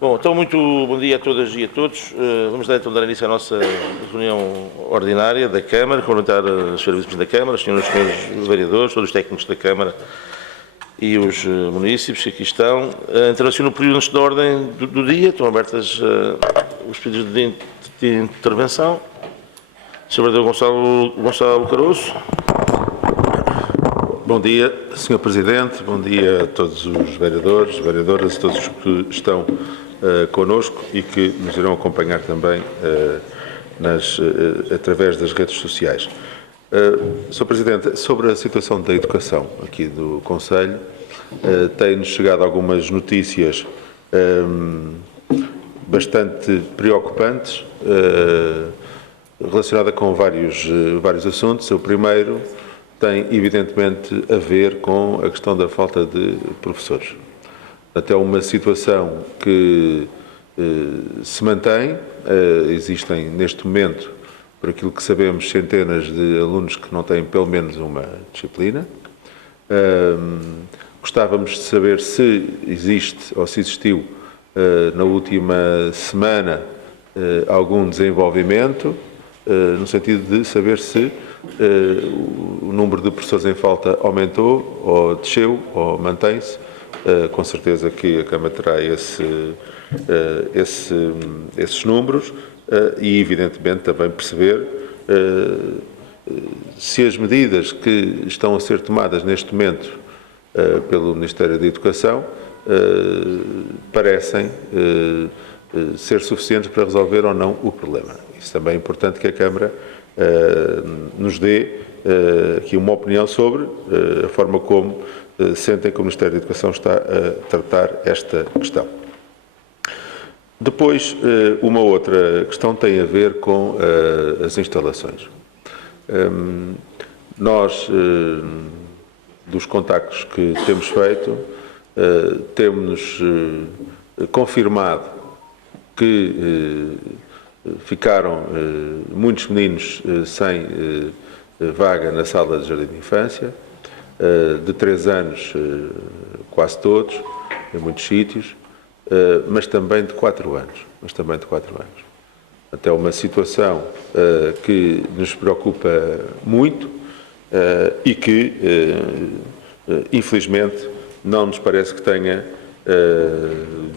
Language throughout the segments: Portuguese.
Bom, então muito bom dia a todas e a todos. Vamos então dar início à nossa reunião ordinária da Câmara, cumprimentar os serviços da Câmara, os senhores vereadores, todos os técnicos da Câmara e os munícipes que aqui estão. Interação no período de ordem do dia, estão abertas os pedidos de intervenção. Sr. Vereador Gonçalo Caroço. Bom dia, Sr. Presidente, bom dia a todos os vereadores, vereadoras e todos os que estão connosco e que nos irão acompanhar também através das redes sociais. Sr. Presidente, sobre a situação da educação aqui do Conselho, têm-nos chegado algumas notícias bastante preocupantes relacionadas com vários assuntos. O primeiro tem, evidentemente, a ver com a questão da falta de professores. Até uma situação que se mantém, existem neste momento, por aquilo que sabemos, centenas de alunos que não têm pelo menos uma disciplina. Gostávamos de saber se existe ou se existiu na última semana algum desenvolvimento, no sentido de saber se o número de professores em falta aumentou, ou desceu, ou mantém-se. Com certeza que a Câmara terá esses números e, evidentemente, também perceber se as medidas que estão a ser tomadas neste momento pelo Ministério da Educação parecem ser suficientes para resolver ou não o problema. Isso também é importante que a Câmara nos dê aqui uma opinião sobre a forma como sentem que o Ministério da Educação está a tratar esta questão. Depois, uma outra questão tem a ver com as instalações. Nós, dos contactos que temos feito, temos confirmado que ficaram muitos meninos sem vaga na sala de jardim de infância, de 3 anos quase todos, em muitos sítios, mas também de 4 anos. Até uma situação que nos preocupa muito e que, infelizmente, não nos parece que tenha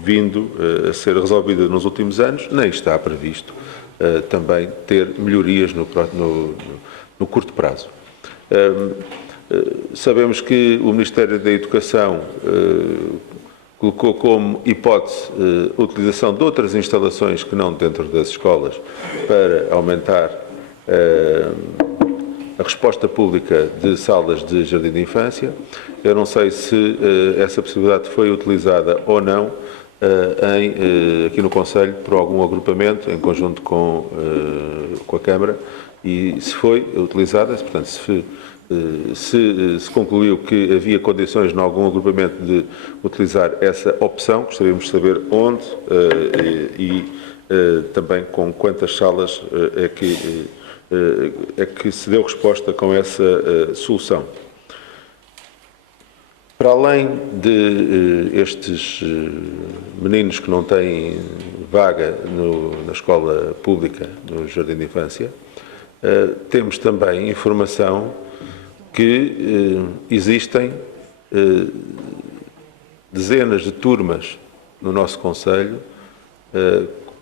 vindo a ser resolvida nos últimos anos, nem está previsto também ter melhorias no curto prazo. Sabemos que o Ministério da Educação colocou como hipótese a utilização de outras instalações que não dentro das escolas para aumentar a resposta pública de salas de jardim de infância. Eu não sei se essa possibilidade foi utilizada ou não aqui no Conselho por algum agrupamento em conjunto com a Câmara, e se foi utilizada, portanto, se concluiu que havia condições em algum agrupamento de utilizar essa opção, gostaríamos de saber onde e também com quantas salas é que se deu resposta com essa solução. Para além de estes meninos que não têm vaga na escola pública, no jardim de infância, temos também informação que existem dezenas de turmas no nosso Conselho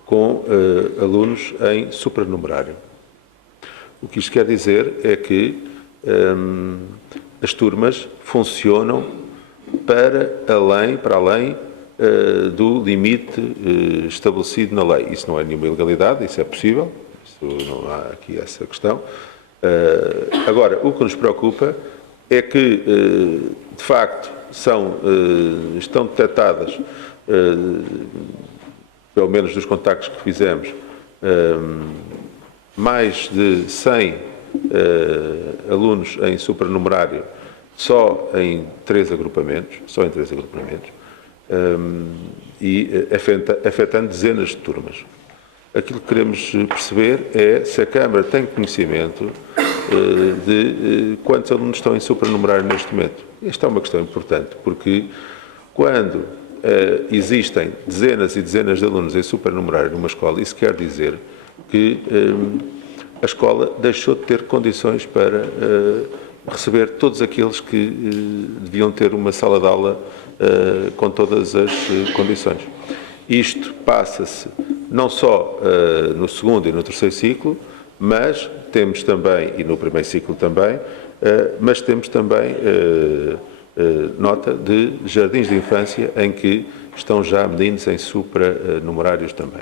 com alunos em supranumerário. O que isto quer dizer é que as turmas funcionam para além do limite estabelecido na lei. Isso não é nenhuma ilegalidade, isso é possível, não há aqui essa questão. Agora, o que nos preocupa é que, de facto, estão detectadas, pelo menos dos contactos que fizemos, mais de 100 alunos em supranumerário só em 3 agrupamentos, e afetando dezenas de turmas. Aquilo que queremos perceber é se a Câmara tem conhecimento de quantos alunos estão em supranumerário neste momento. Esta é uma questão importante, porque quando existem dezenas e dezenas de alunos em supernumerário numa escola, isso quer dizer que a escola deixou de ter condições para receber todos aqueles que deviam ter uma sala de aula com todas as condições. Isto passa-se não só no segundo e no terceiro ciclo, mas temos também, e no primeiro ciclo também, mas temos também nota de jardins de infância em que estão já meninos em supranumerários também.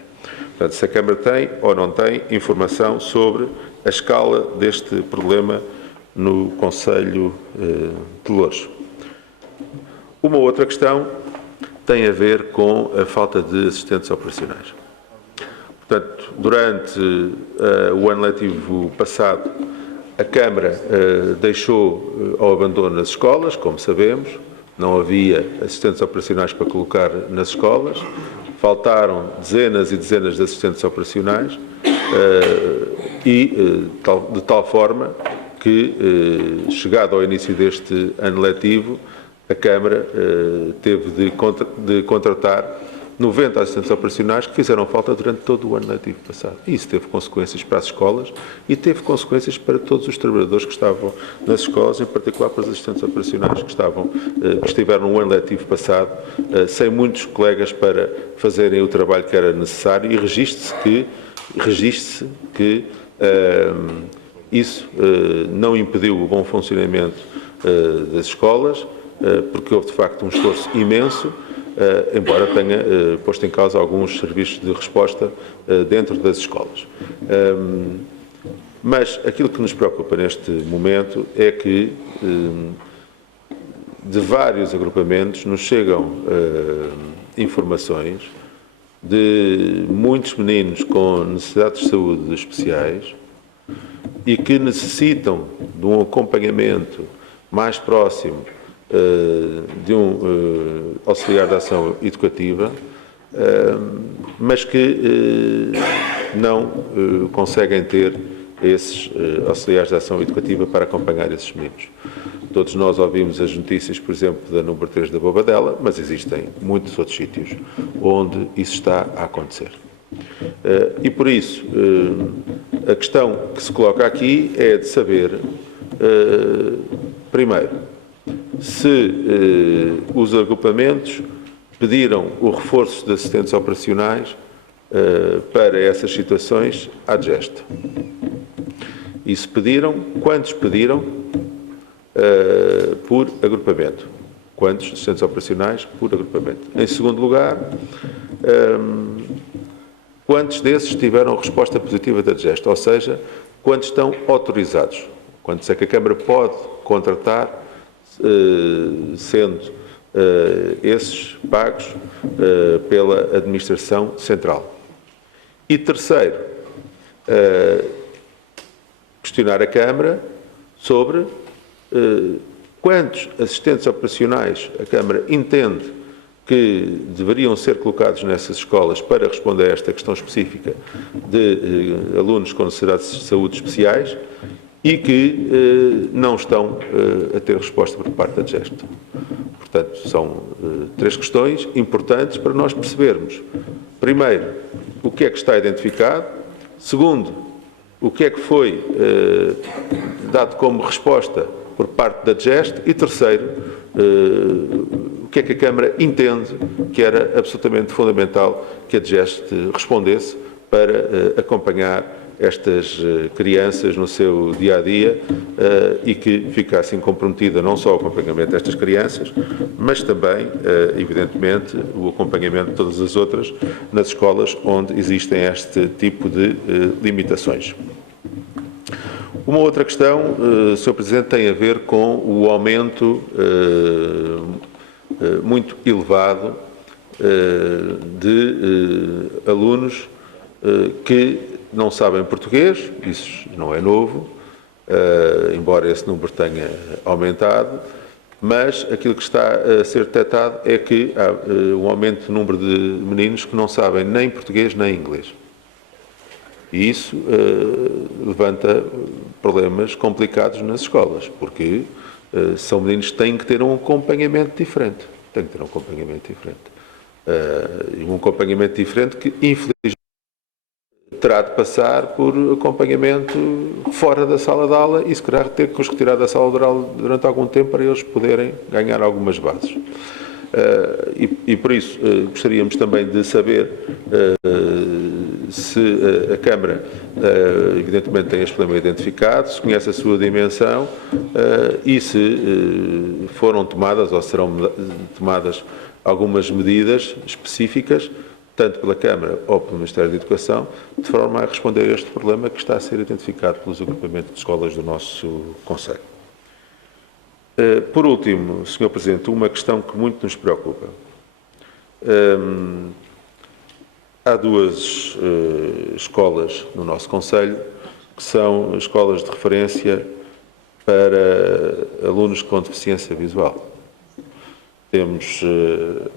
Portanto, se a Câmara tem ou não tem informação sobre a escala deste problema no Concelho de Loures. Uma outra questão tem a ver com a falta de assistentes operacionais. Portanto, durante o ano letivo passado, a Câmara deixou ao abandono as escolas, como sabemos, não havia assistentes operacionais para colocar nas escolas, faltaram dezenas e dezenas de assistentes operacionais de tal forma que, chegado ao início deste ano letivo, a Câmara teve de contratar 90 assistentes operacionais que fizeram falta durante todo o ano letivo passado. E isso teve consequências para as escolas e teve consequências para todos os trabalhadores que estavam nas escolas, em particular para os assistentes operacionais que estiveram no ano letivo passado, sem muitos colegas para fazerem o trabalho que era necessário, e registre-se que isso não impediu o bom funcionamento das escolas, porque houve de facto um esforço imenso, embora tenha posto em causa alguns serviços de resposta dentro das escolas. Mas aquilo que nos preocupa neste momento é que de vários agrupamentos nos chegam informações de muitos meninos com necessidades de saúde especiais e que necessitam de um acompanhamento mais próximo de um auxiliar de ação educativa, mas que não conseguem ter esses auxiliares de ação educativa para acompanhar esses meninos. Todos nós ouvimos as notícias, por exemplo, da número 3 da Bobadela, mas existem muitos outros sítios onde isso está a acontecer. E por isso, a questão que se coloca aqui é de saber, primeiro, se os agrupamentos pediram o reforço de assistentes operacionais para essas situações à DGEST. E se pediram, quantos pediram por agrupamento? Quantos assistentes operacionais por agrupamento? Em segundo lugar, quantos desses tiveram resposta positiva da DGEST? Ou seja, quantos estão autorizados? Quantos é que a Câmara pode contratar, sendo esses pagos pela Administração Central? E terceiro, questionar a Câmara sobre quantos assistentes operacionais a Câmara entende que deveriam ser colocados nessas escolas para responder a esta questão específica de alunos com necessidades de saúde especiais e que não estão a ter resposta por parte da DGEST. Portanto, são três questões importantes para nós percebermos. Primeiro, o que é que está identificado. Segundo, o que é que foi dado como resposta por parte da DGEST. E terceiro, o que é que a Câmara entende que era absolutamente fundamental que a DGEST respondesse para acompanhar estas crianças no seu dia-a-dia e que ficassem comprometida não só o acompanhamento destas crianças, mas também, evidentemente, o acompanhamento de todas as outras nas escolas onde existem este tipo de limitações. Uma outra questão, Sr. Presidente, tem a ver com o aumento muito elevado de alunos que não sabem português. Isso não é novo, embora esse número tenha aumentado, mas aquilo que está a ser detectado é que há um aumento do número de meninos que não sabem nem português nem inglês. E isso levanta problemas complicados nas escolas, porque são meninos que têm que ter um acompanhamento diferente. e um acompanhamento diferente que, infelizmente, terá de passar por acompanhamento fora da sala de aula e se calhar ter que os retirar da sala de aula durante algum tempo para eles poderem ganhar algumas bases. E por isso gostaríamos também de saber se a Câmara evidentemente tem este problema identificado, se conhece a sua dimensão e se foram tomadas ou serão tomadas algumas medidas específicas, tanto pela Câmara ou pelo Ministério da Educação, de forma a responder a este problema que está a ser identificado pelos agrupamentos de escolas do nosso Conselho. Por último, Sr. Presidente, uma questão que muito nos preocupa. Há duas escolas no nosso Conselho que são escolas de referência para alunos com deficiência visual. Temos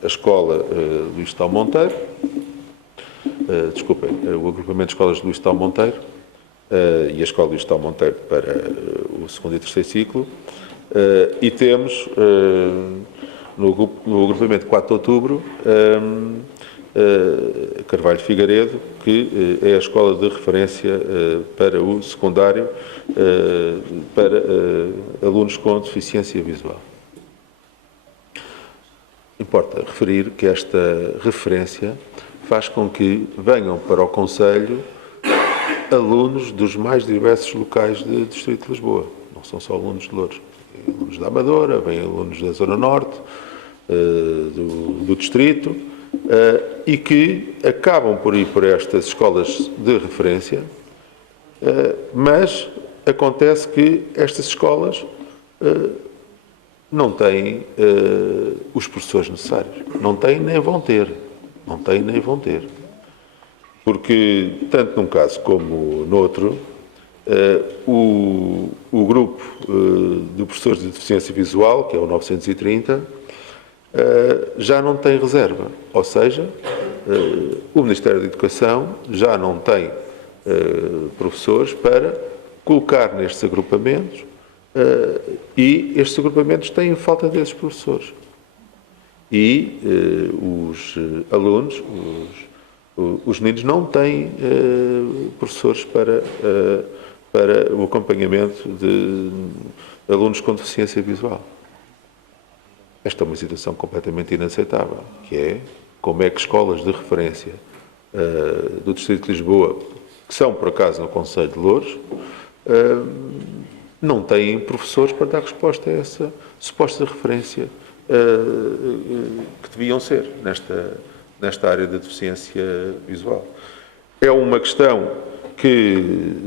a escola Luís Tal Monteiro, o agrupamento de escolas de Luís Tal Monteiro e a escola Luís Tal Monteiro para o segundo e terceiro ciclo, e temos no agrupamento 4 de outubro Carvalho Figueiredo, que é a escola de referência para o secundário para alunos com deficiência visual. Importa referir que esta referência faz com que venham para o Conselho alunos dos mais diversos locais do Distrito de Lisboa. Não são só alunos de Loures. Vêm alunos da Amadora, vêm alunos da Zona Norte, do Distrito, e que acabam por ir por estas escolas de referência, mas acontece que estas escolas não têm os professores necessários. Não têm nem vão ter. Não têm nem vão ter. Porque, tanto num caso como no outro, o grupo de professores de deficiência visual, que é o 930, já não tem reserva. Ou seja, o Ministério da Educação já não tem professores para colocar nestes agrupamentos e estes agrupamentos têm falta desses professores. E os alunos, os meninos não têm professores para o acompanhamento de alunos com deficiência visual. Esta é uma situação completamente inaceitável, que é como é que escolas de referência do Distrito de Lisboa, que são, por acaso, no Concelho de Loures, não têm professores para dar resposta a essa suposta referência que deviam ser nesta área da deficiência visual. É uma questão que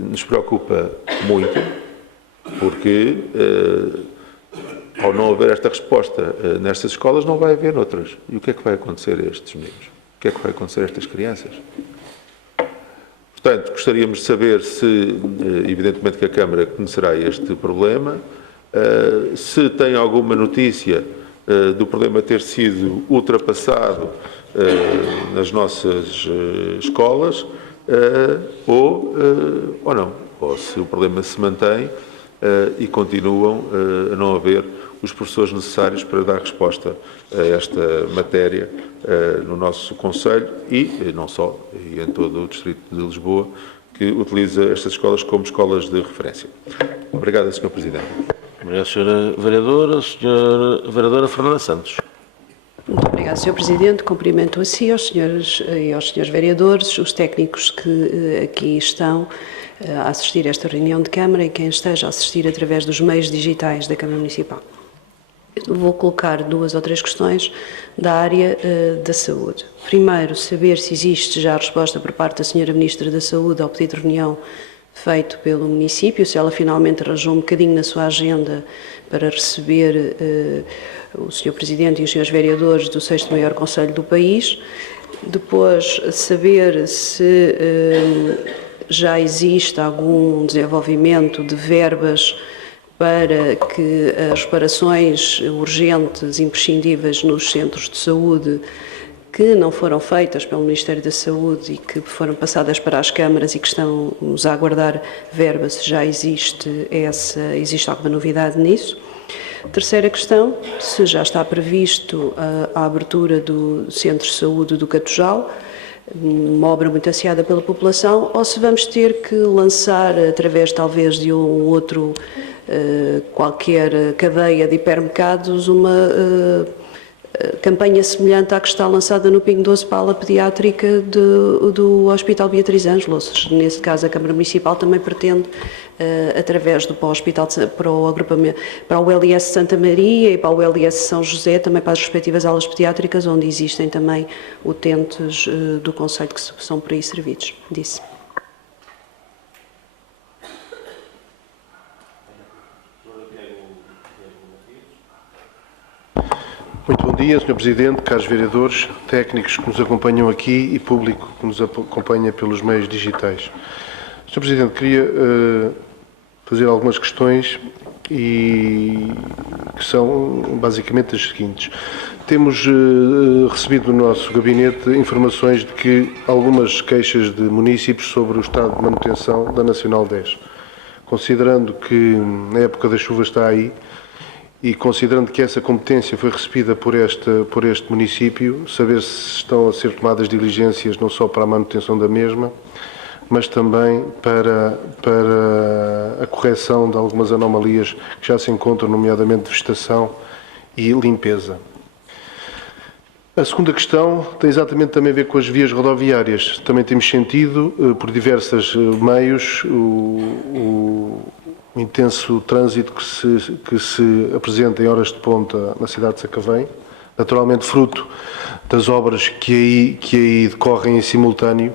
nos preocupa muito, porque ao não haver esta resposta nestas escolas, não vai haver noutras. E o que é que vai acontecer a estes meninos? O que é que vai acontecer a estas crianças? Portanto, gostaríamos de saber se, evidentemente que a Câmara conhecerá este problema, se tem alguma notícia do problema ter sido ultrapassado nas nossas escolas ou não. Ou se o problema se mantém e continuam a não haver os professores necessários para dar resposta a esta matéria no nosso Concelho e não só, e em todo o Distrito de Lisboa, que utiliza estas escolas como escolas de referência. Obrigado, Sr. Presidente. Obrigado, Sra. Vereadora. Sra. Vereadora Fernanda Santos. Muito obrigada, Sr. Presidente. Cumprimento a si, aos senhores e aos senhores vereadores, os técnicos que aqui estão a assistir a esta reunião de Câmara e quem esteja a assistir através dos meios digitais da Câmara Municipal. Vou colocar 2 ou 3 questões da área da saúde. Primeiro, saber se existe já a resposta por parte da Sra. Ministra da Saúde ao pedido de reunião feito pelo município, se ela finalmente arranjou um bocadinho na sua agenda para receber o Sr. Presidente e os Srs. Vereadores do 6º maior concelho do país. Depois, saber se já existe algum desenvolvimento de verbas para que as reparações urgentes, imprescindíveis nos centros de saúde, que não foram feitas pelo Ministério da Saúde e que foram passadas para as câmaras e que estamos a aguardar verbas, se já existe alguma novidade nisso. Terceira questão, se já está previsto a abertura do Centro de Saúde do Catujal, uma obra muito ansiada pela população, ou se vamos ter que lançar, através talvez de um outro, qualquer cadeia de hipermercados, uma campanha semelhante à que está lançada no Pingo Doce para a ala pediátrica do Hospital Beatriz Ângelo. Nesse caso, a Câmara Municipal também pretende, através para o agrupamento, para o LS Santa Maria e para o LS São José, também para as respectivas alas pediátricas, onde existem também utentes do concelho que são por aí servidos. Disse. Muito bom dia, Sr. Presidente, caros vereadores, técnicos que nos acompanham aqui e público que nos acompanha pelos meios digitais. Sr. Presidente, queria fazer algumas questões e que são basicamente as seguintes. Temos recebido do nosso gabinete informações de que algumas queixas de munícipes sobre o estado de manutenção da Nacional 10. Considerando que a época da chuva está aí, e considerando que essa competência foi recebida por este município, saber se estão a ser tomadas diligências não só para a manutenção da mesma, mas também para a correção de algumas anomalias que já se encontram, nomeadamente de vegetação e limpeza. A segunda questão tem exatamente também a ver com as vias rodoviárias. Também temos sentido, por diversos meios, o intenso trânsito que se apresenta em horas de ponta na cidade de Sacavém, naturalmente fruto das obras que aí decorrem em simultâneo,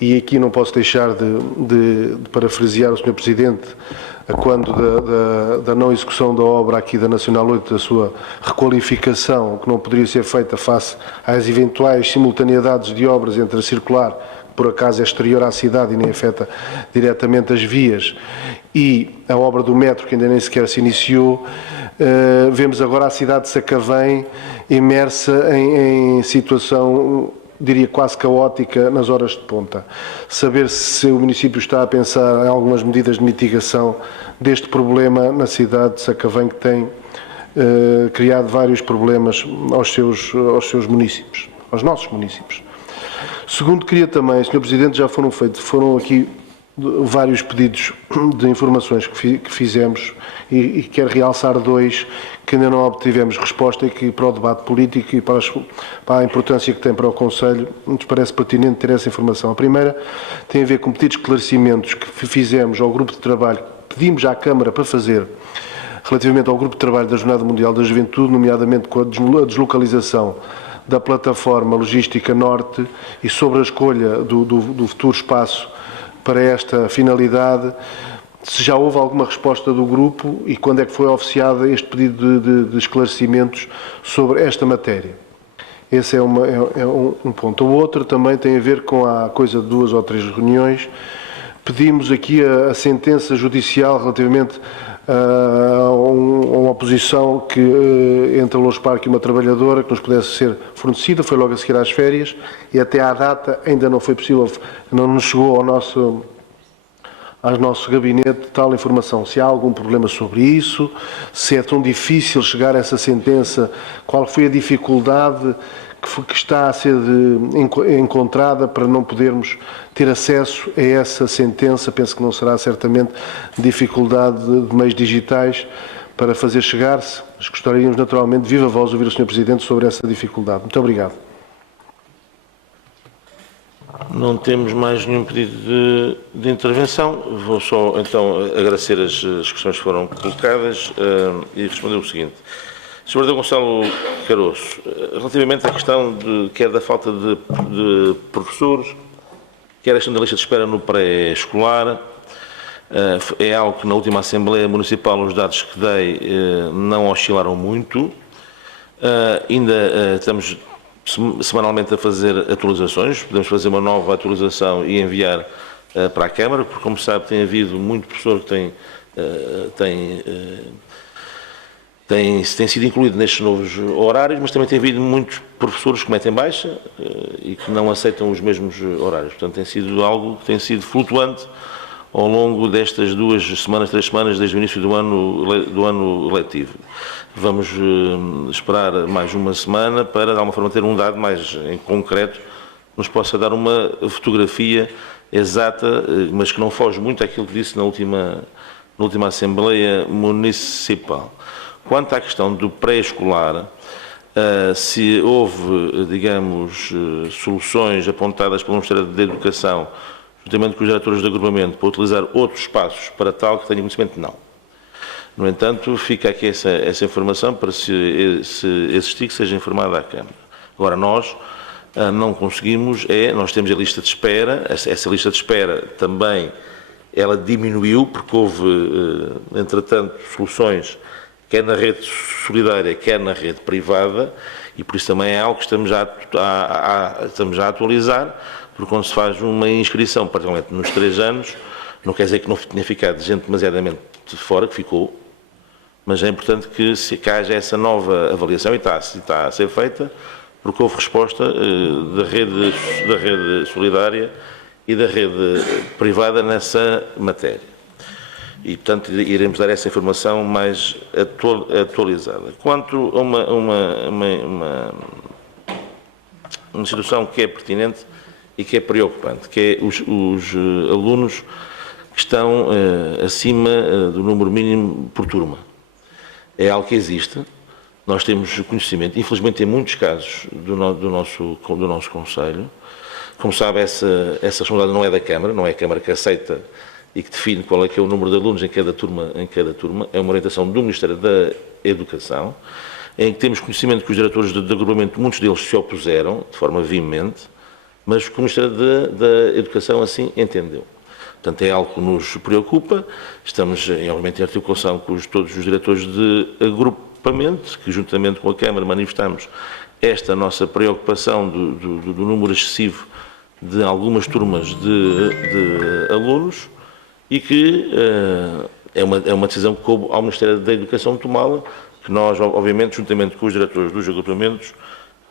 e aqui não posso deixar de parafrasear o Sr. Presidente, quando da não execução da obra aqui da Nacional 8, da sua requalificação, que não poderia ser feita face às eventuais simultaneidades de obras entre a circular, que por acaso é exterior à cidade e nem afeta diretamente as vias, e a obra do metro, que ainda nem sequer se iniciou. Vemos agora a cidade de Sacavém imersa em situação, diria, quase caótica nas horas de ponta. Saber se o município está a pensar em algumas medidas de mitigação deste problema na cidade de Sacavém, que tem criado vários problemas aos seus municípios, aos nossos municípios. Segundo, queria também, Sr. Presidente, já foram aqui vários pedidos de informações que fizemos e quero realçar dois que ainda não obtivemos resposta e que, para o debate político e para a importância que tem para o Conselho, nos parece pertinente ter essa informação. A primeira tem a ver com pedidos de esclarecimentos que fizemos ao grupo de trabalho, pedimos à Câmara para fazer relativamente ao grupo de trabalho da Jornada Mundial da Juventude, nomeadamente com a deslocalização da plataforma logística norte e sobre a escolha do futuro espaço para esta finalidade, se já houve alguma resposta do grupo e quando é que foi oficiado este pedido de esclarecimentos sobre esta matéria. Esse é um ponto. O outro também tem a ver com a coisa de 2 ou 3 reuniões. Pedimos aqui a sentença judicial relativamente a uma oposição que entre a Lourdes Parque e uma trabalhadora que nos pudesse ser fornecida, foi logo a seguir às férias e até à data ainda não foi possível, não nos chegou ao nosso gabinete tal informação. Se há algum problema sobre isso, se é tão difícil chegar a essa sentença, qual foi a dificuldade que está a ser encontrada para não podermos ter acesso a essa sentença. Penso que não será certamente dificuldade de meios digitais para fazer chegar-se, mas gostaríamos naturalmente de viva voz ouvir o Sr. Presidente sobre essa dificuldade. Muito obrigado. Não temos mais nenhum pedido de intervenção. Vou só então agradecer as questões que foram colocadas e responder o seguinte. Sr. Vereador Gonçalo Caroço, relativamente à questão quer da falta de professores, quer a questão da lista de espera no pré-escolar, é algo que na última Assembleia Municipal os dados que dei não oscilaram muito. Ainda estamos semanalmente a fazer atualizações, podemos fazer uma nova atualização e enviar para a Câmara, porque, como sabe, tem havido muito professor que tem sido incluído nestes novos horários, mas também tem havido muitos professores que metem baixa e que não aceitam os mesmos horários. Portanto, tem sido algo que tem sido flutuante ao longo destas 3 semanas, desde o início do ano letivo. Vamos esperar mais uma semana para, de alguma forma, ter um dado mais em concreto, que nos possa dar uma fotografia exata, mas que não foge muito àquilo que disse na última Assembleia Municipal. Quanto à questão do pré-escolar, se houve, digamos, soluções apontadas pelo Ministério da Educação, juntamente com os diretores de agrupamento, para utilizar outros espaços para tal, que tenha conhecimento, não. No entanto, fica aqui essa informação para, se existir, que seja informada à Câmara. Agora, nós não conseguimos, nós temos a lista de espera, essa lista de espera também, ela diminuiu, porque houve, entretanto, soluções, quer na rede solidária, quer na rede privada, e por isso também é algo que estamos já a atualizar, porque quando se faz uma inscrição, particularmente nos 3 anos, não quer dizer que não tenha ficado gente demasiadamente de fora, que ficou, mas é importante que haja essa nova avaliação, e está a ser feita, porque houve resposta da rede solidária e da rede privada nessa matéria. E, portanto, iremos dar essa informação mais atualizada. Quanto a uma situação que é pertinente e que é preocupante, que é os alunos que estão acima do número mínimo por turma. É algo que existe, nós temos conhecimento, infelizmente em muitos casos do nosso Conselho. Como sabe, essa responsabilidade não é da Câmara, não é a Câmara que aceita e que define qual é que é o número de alunos em cada turma, é uma orientação do Ministério da Educação, em que temos conhecimento que os diretores de agrupamento, muitos deles se opuseram, de forma veemente, mas que o Ministério da Educação assim entendeu. Portanto, é algo que nos preocupa, estamos, obviamente, em articulação com todos os diretores de agrupamento, que juntamente com a Câmara manifestamos esta nossa preocupação do número excessivo de algumas turmas de alunos, e que é uma decisão que coube ao Ministério da Educação tomá-la, que nós, obviamente, juntamente com os diretores dos agrupamentos,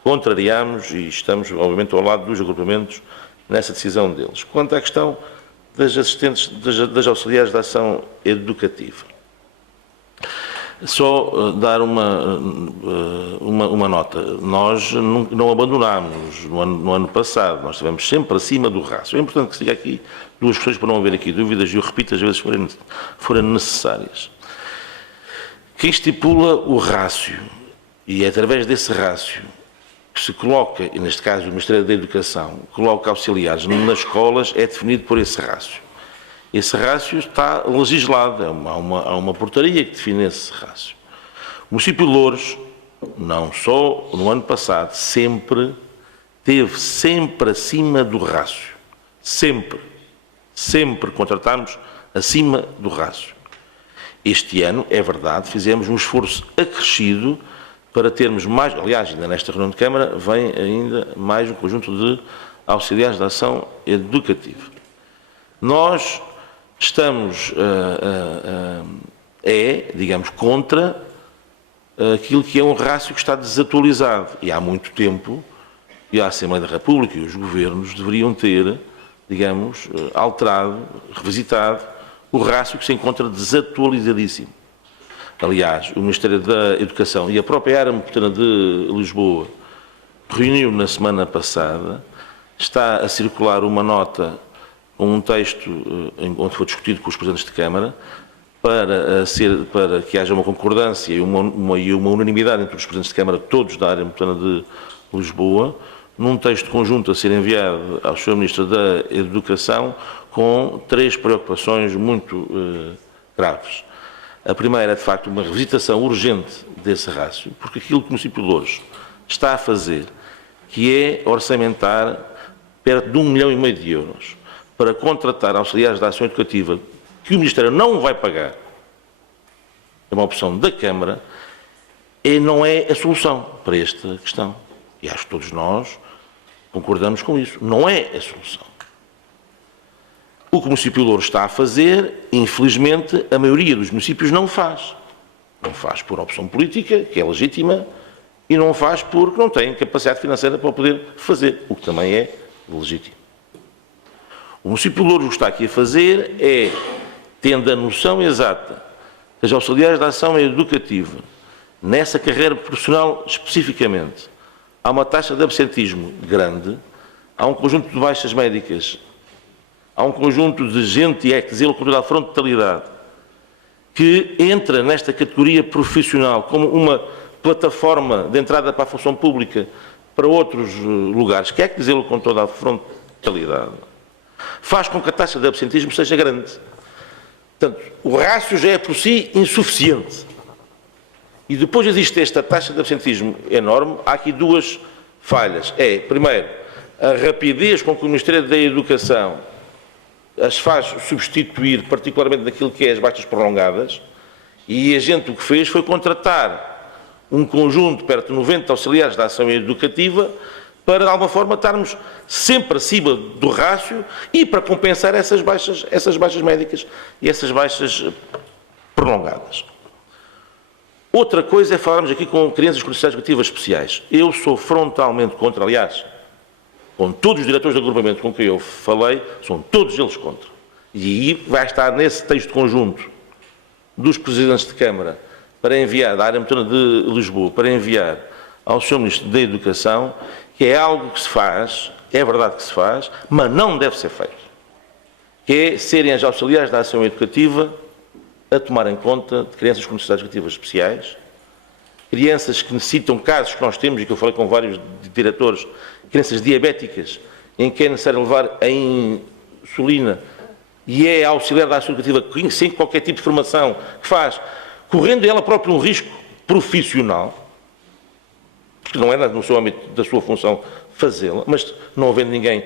contrariamos e estamos, obviamente, ao lado dos agrupamentos nessa decisão deles. Quanto à questão das assistentes, das auxiliares de ação educativa, só dar uma nota. Nós não abandonámos no ano passado, nós estivemos sempre acima do rácio. É importante que se diga aqui 2 questões para não haver aqui dúvidas, e eu repito às vezes forem necessárias. Quem estipula o rácio, e é através desse rácio que se coloca, e neste caso o Ministério da Educação, coloca auxiliares nas escolas, é definido por esse rácio. Esse rácio está legislado, há uma portaria que define esse rácio. O município de Louros, não só no ano passado, esteve sempre acima do rácio. Sempre contratámos acima do rácio. Este ano, é verdade, fizemos um esforço acrescido para termos mais, aliás, ainda nesta reunião de Câmara, vem ainda mais um conjunto de auxiliares de ação educativa. Nós estamos, digamos, contra aquilo que é um rácio que está desatualizado. E há muito tempo, e a Assembleia da República e os governos deveriam ter, digamos, alterado, revisitado o rácio que se encontra desatualizadíssimo. Aliás, o Ministério da Educação e a própria área metropolitana de Lisboa reuniu na semana passada, está a circular uma nota com um texto onde foi discutido com os presidentes de Câmara para que haja uma concordância e uma unanimidade entre os presidentes de Câmara, todos da área metropolitana de Lisboa, num texto conjunto a ser enviado ao Sr. Ministro da Educação com 3 preocupações muito graves. A primeira é, de facto, uma revisitação urgente desse rácio, porque aquilo que o município de Louros está a fazer, que é orçamentar perto de 1,5 milhão de euros para contratar auxiliares da ação educativa que o Ministério não vai pagar, é uma opção da Câmara, não é a solução para esta questão. E acho que todos nós concordamos com isso. Não é a solução. O que o município de Louros está a fazer, infelizmente, a maioria dos municípios não faz. Não faz por opção política, que é legítima, e não faz porque não tem capacidade financeira para poder fazer, o que também é legítimo. O município de Louros o que está aqui a fazer é, tendo a noção exata que as auxiliares de ação educativa, nessa carreira profissional especificamente, há uma taxa de absentismo grande, há um conjunto de baixas médicas, há um conjunto de gente, e é que dizê-lo com toda a frontalidade, que entra nesta categoria profissional como uma plataforma de entrada para a função pública para outros lugares, que é que dizê-lo com toda a frontalidade, faz com que a taxa de absentismo seja grande. Portanto, o rácio já é por si insuficiente. E depois existe esta taxa de absentismo enorme, há aqui duas falhas. Primeiro, a rapidez com que o Ministério da Educação as faz substituir, particularmente naquilo que é as baixas prolongadas, e a gente o que fez foi contratar um conjunto, perto de 90 auxiliares da ação educativa, para, de alguma forma, estarmos sempre acima do rácio e para compensar essas baixas médicas e essas baixas prolongadas. Outra coisa é falarmos aqui com crianças com necessidades educativas especiais. Eu sou frontalmente contra, aliás, com todos os diretores de agrupamento com quem eu falei, são todos eles contra. E aí vai estar nesse texto conjunto dos presidentes de Câmara para enviar, da área metropolitana de Lisboa, para enviar ao Sr. Ministro da Educação, que é algo que se faz, é verdade que se faz, mas não deve ser feito. Que é serem as auxiliares da ação educativa a tomarem conta de crianças com necessidades educativas especiais, crianças que necessitam, casos que nós temos, e que eu falei com vários diretores, crianças diabéticas, em que é necessário levar a insulina, e é a auxiliar da ação educativa, sem qualquer tipo de formação, que faz, correndo ela própria um risco profissional, porque não é no seu âmbito da sua função fazê-la, mas não havendo ninguém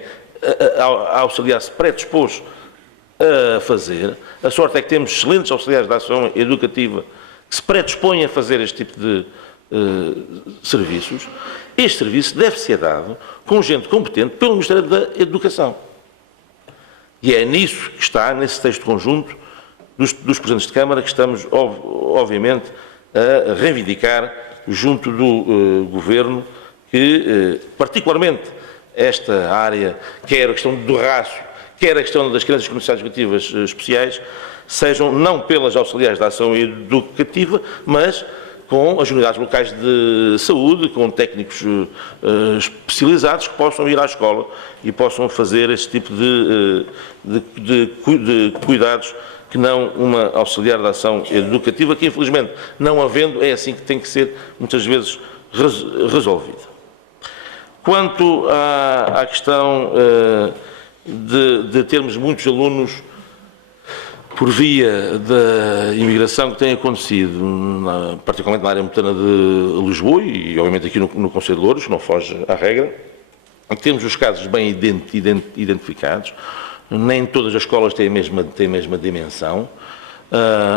a auxiliar-se predispôs a fazer. A sorte é que temos excelentes auxiliares da ação educativa que se predispõem a fazer este tipo de serviços. Este serviço deve ser dado com gente competente pelo Ministério da Educação. E é nisso que está, nesse texto conjunto dos Presidentes de Câmara, que estamos, obviamente, a reivindicar junto do Governo, que, particularmente, esta área, quer a questão do rácio, quer a questão das crianças com necessidades educativas especiais, sejam não pelas auxiliares da ação educativa, mas com as unidades locais de saúde, com técnicos especializados que possam ir à escola e possam fazer este tipo de cuidados, que não uma auxiliar da ação educativa, que infelizmente, não havendo, é assim que tem que ser muitas vezes resolvida. Quanto à questão de termos muitos alunos por via da imigração que tem acontecido, particularmente na área metropolitana de Lisboa e obviamente aqui no Concelho de Louros, que não foge à regra, temos os casos bem identificados. Nem todas as escolas têm a mesma dimensão,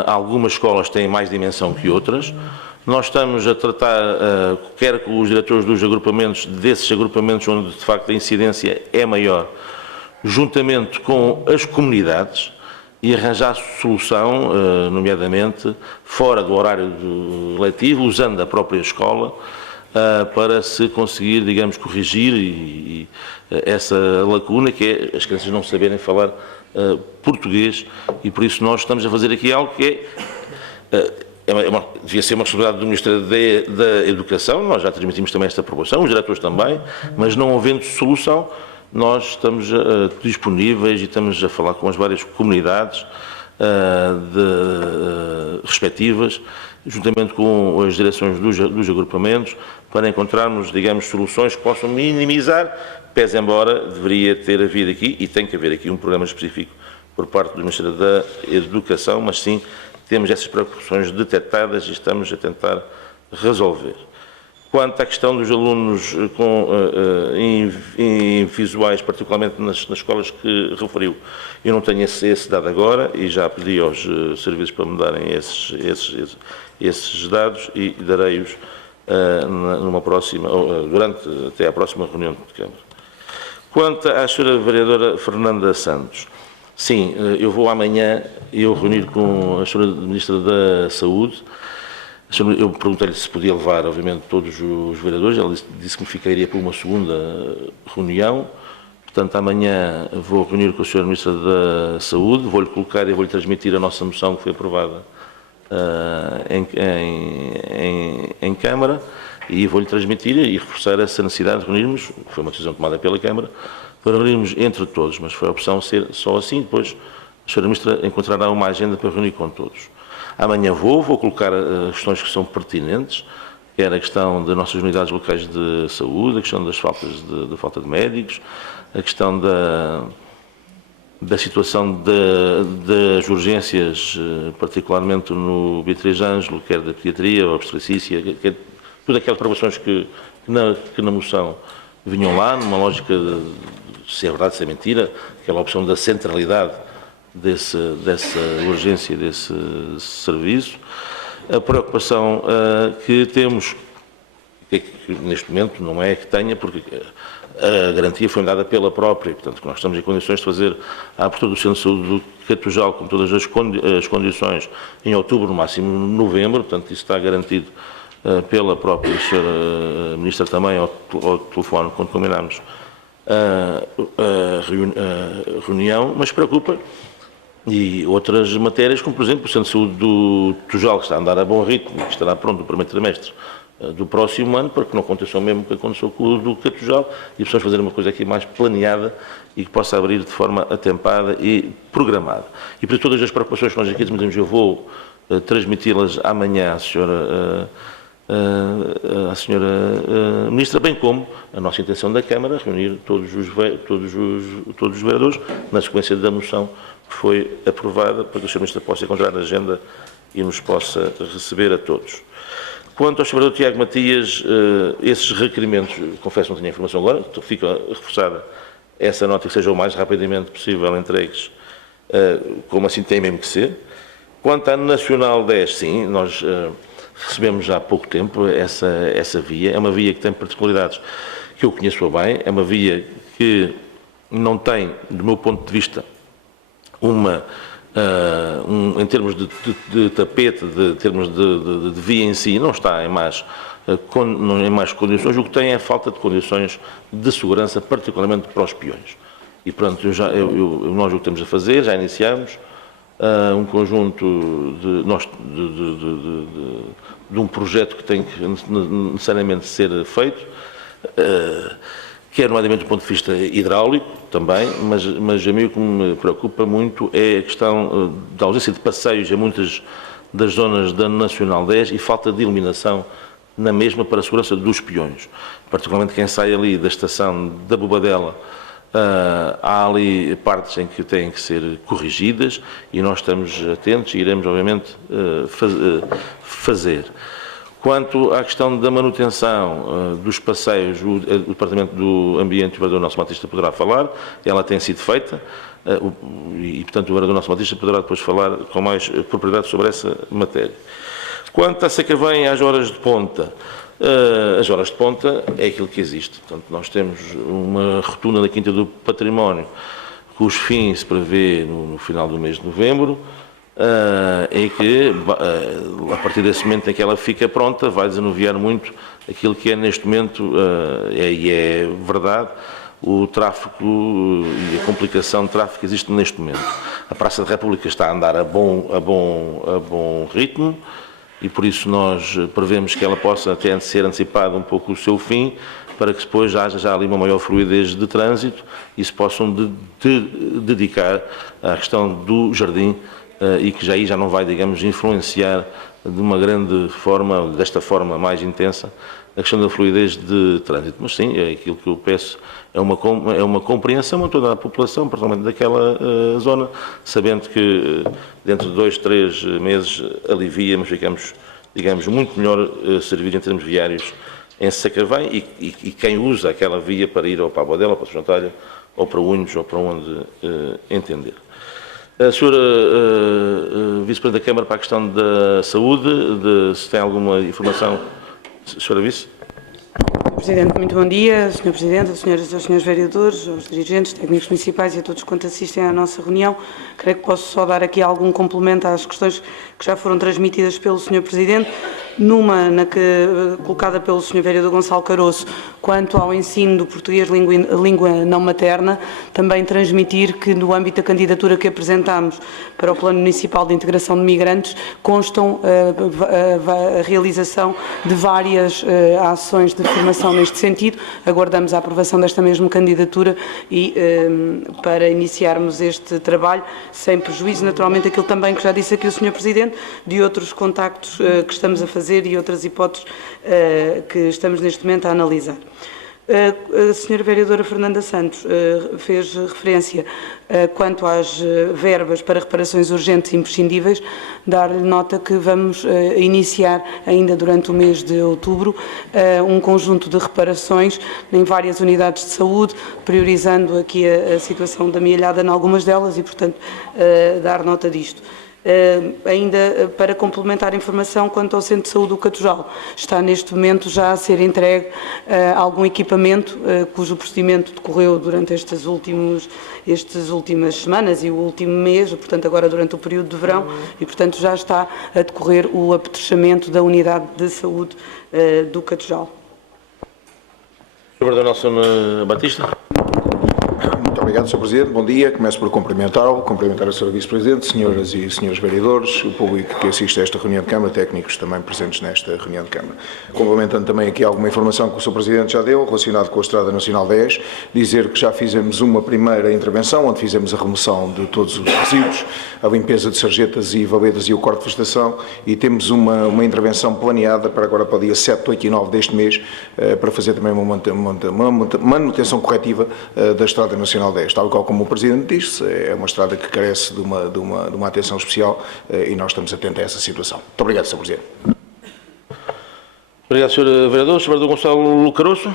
algumas escolas têm mais dimensão que outras. Nós estamos a tratar, quer com os diretores dos agrupamentos, desses agrupamentos onde de facto a incidência é maior, juntamente com as comunidades, e arranjar solução, nomeadamente fora do horário letivo, usando a própria escola, para se conseguir, digamos, corrigir essa lacuna, que é as crianças não saberem falar português, e por isso nós estamos a fazer aqui algo que devia ser uma responsabilidade do Ministério da Educação. Nós já transmitimos também esta aprovação, os diretores também, mas não havendo solução, nós estamos disponíveis e estamos a falar com as várias comunidades respectivas, juntamente com as direções dos agrupamentos, para encontrarmos, digamos, soluções que possam minimizar, pese embora deveria ter havido aqui, e tem que haver aqui um programa específico por parte do Ministério da Educação, mas sim, temos essas preocupações detectadas e estamos a tentar resolver. Quanto à questão dos alunos invisuais, particularmente nas escolas que referiu, eu não tenho esse dado agora e já pedi aos serviços para me darem esses dados e darei-os numa próxima, até à próxima reunião de Câmara. Quanto à Sra. Vereadora Fernanda Santos, sim, eu vou amanhã reunir com a Sra. Ministra da Saúde. Eu perguntei-lhe se podia levar, obviamente, todos os vereadores. Ela disse que me ficaria para uma segunda reunião. Portanto, amanhã vou reunir com o Sr. Ministro da Saúde, vou-lhe colocar e vou-lhe transmitir a nossa moção que foi aprovada em Câmara, e vou-lhe transmitir e reforçar essa necessidade de reunirmos, que foi uma decisão tomada pela Câmara, para reunirmos entre todos, mas foi a opção ser só assim. Depois a Sra. Ministra encontrará uma agenda para reunir com todos. Amanhã vou colocar questões que são pertinentes, quer a questão das nossas unidades locais de saúde, a questão das falta de médicos, a questão da situação das urgências, particularmente no Beatriz Ângelo, quer da pediatria, ou obstetrícia, quer todas aquelas preocupações que na moção vinham lá, numa lógica de se é verdade, se é mentira, aquela opção da centralidade dessa urgência, desse serviço. A preocupação que temos, que neste momento não é que tenha, porque a garantia foi dada pela própria, portanto, que nós estamos em condições de fazer a abertura do Centro de Saúde do Catujal com todas as condições em outubro, no máximo novembro, portanto, isso está garantido pela própria Sra. Ministra também ao telefone, quando combinámos a reunião, mas preocupa, e outras matérias, como por exemplo o Centro de Saúde do Tujal, que está a andar a bom ritmo, que estará pronto no primeiro trimestre do próximo ano, para que não aconteça o mesmo que aconteceu com o do Catujal, e precisamos fazer uma coisa aqui mais planeada e que possa abrir de forma atempada e programada. E para todas as preocupações que nós aqui temos, eu vou transmiti-las amanhã à senhora Ministra, bem como a nossa intenção da Câmara, reunir todos os vereadores, na sequência da moção que foi aprovada, para que a Sra. Ministra possa encontrar a agenda e nos possa receber a todos. Quanto ao Sr. Vereador Tiago Matias, esses requerimentos, confesso que não tinha informação agora, fica reforçada essa nota que seja o mais rapidamente possível entregues, como assim tem mesmo que ser. Quanto à Nacional 10, sim, nós recebemos já há pouco tempo essa via. É uma via que tem particularidades que eu conheço bem, é uma via que não tem, do meu ponto de vista, em termos de tapete, em termos de via em si, não está em mais condições. O que tem é a falta de condições de segurança, particularmente para os peões. E, portanto, nós o que estamos a fazer, já iniciamos um conjunto de um projeto que tem que necessariamente ser feito, quer nomeadamente do ponto de vista hidráulico também, mas a mim o que me preocupa muito é a questão da ausência de passeios em muitas das zonas da Nacional 10 e falta de iluminação na mesma para a segurança dos peões, particularmente quem sai ali da estação da Bobadela. Há ali partes em que têm que ser corrigidas e nós estamos atentos e iremos, obviamente, fazer. Quanto à questão da manutenção dos passeios, o Departamento do Ambiente e o Vereador Nelson Batista poderá falar, ela tem sido feita e, portanto, o Vereador Nelson Batista poderá depois falar com mais propriedade sobre essa matéria. Quanto a Sacavém às horas de ponta, as horas de ponta é aquilo que existe. Portanto, nós temos uma rotunda na Quinta do Património, cujo fim se prevê no final do mês de novembro, em que, a partir desse momento em que ela fica pronta, vai desanuviar muito aquilo que é neste momento, e é verdade, o tráfego e a complicação de tráfego que existe neste momento. A Praça da República está a andar a bom ritmo, e por isso nós prevemos que ela possa até ser antecipada um pouco o seu fim, para que depois haja já ali uma maior fluidez de trânsito e se possam dedicar à questão do jardim, e que já não vai, digamos, influenciar de uma grande forma, desta forma mais intensa, a questão da fluidez de trânsito. Mas sim, é aquilo que eu peço, é uma compreensão a toda a população, particularmente daquela zona, sabendo que dentro de 2, 3 meses alivia, mas ficamos, digamos, muito melhor servidos em termos viários em Sacavém e quem usa aquela via para ir ou para a Bodela, ou para a Jantalha, ou para Unhos, ou para onde entender. A senhora Vice-Presidente da Câmara, para a questão da saúde, se tem alguma informação, senhora Vice? Presidente, muito bom dia. Senhor Presidente, às senhoras e aos senhores vereadores, aos dirigentes, técnicos municipais e a todos quanto assistem à nossa reunião. Creio que posso só dar aqui algum complemento às questões que já foram transmitidas pelo Senhor Presidente. numa colocada pelo Sr. Vereador Gonçalo Caroço, quanto ao ensino do português língua não materna, também transmitir que no âmbito da candidatura que apresentámos para o Plano Municipal de Integração de Migrantes constam a realização de várias ações de formação neste sentido. Aguardamos a aprovação desta mesma candidatura e para iniciarmos este trabalho, sem prejuízo, naturalmente, aquilo também que já disse aqui o Sr. Presidente, de outros contactos que estamos a fazer e outras hipóteses que estamos neste momento a analisar. A Sra. Vereadora Fernanda Santos fez referência quanto às verbas para reparações urgentes e imprescindíveis, dar-lhe nota que vamos iniciar ainda durante o mês de outubro um conjunto de reparações em várias unidades de saúde, priorizando aqui a situação da amealhada em algumas delas e, portanto, dar nota disto. Ainda para complementar a informação quanto ao Centro de Saúde do Catujal, está neste momento já a ser entregue algum equipamento cujo procedimento decorreu durante estas últimas semanas e o último mês, portanto agora durante o período de verão, e portanto já está a decorrer o apetrechamento da unidade de saúde do Catujal. Sr. Vereador Nelson Batista. Muito obrigado, Sr. Presidente. Bom dia. Começo por cumprimentá-lo, cumprimentar a Sra. Vice-Presidente, senhoras e senhores vereadores, o público que assiste a esta reunião de Câmara, técnicos também presentes nesta reunião de Câmara. Complementando também aqui alguma informação que o Sr. Presidente já deu, relacionado com a Estrada Nacional 10, dizer que já fizemos uma primeira intervenção, onde fizemos a remoção de todos os resíduos, a limpeza de sarjetas e valedas e o corte de vegetação, e temos uma intervenção planeada para agora para o dia 7, 8 e 9 deste mês, para fazer também uma manutenção corretiva da Estrada Nacional 10. Tal qual como o Presidente disse, é uma estrada que carece de uma atenção especial e nós estamos atentos a essa situação. Muito obrigado, Sr. Presidente. Obrigado, Sr. Vereador. Sr. Vereador Gonçalo Caroço.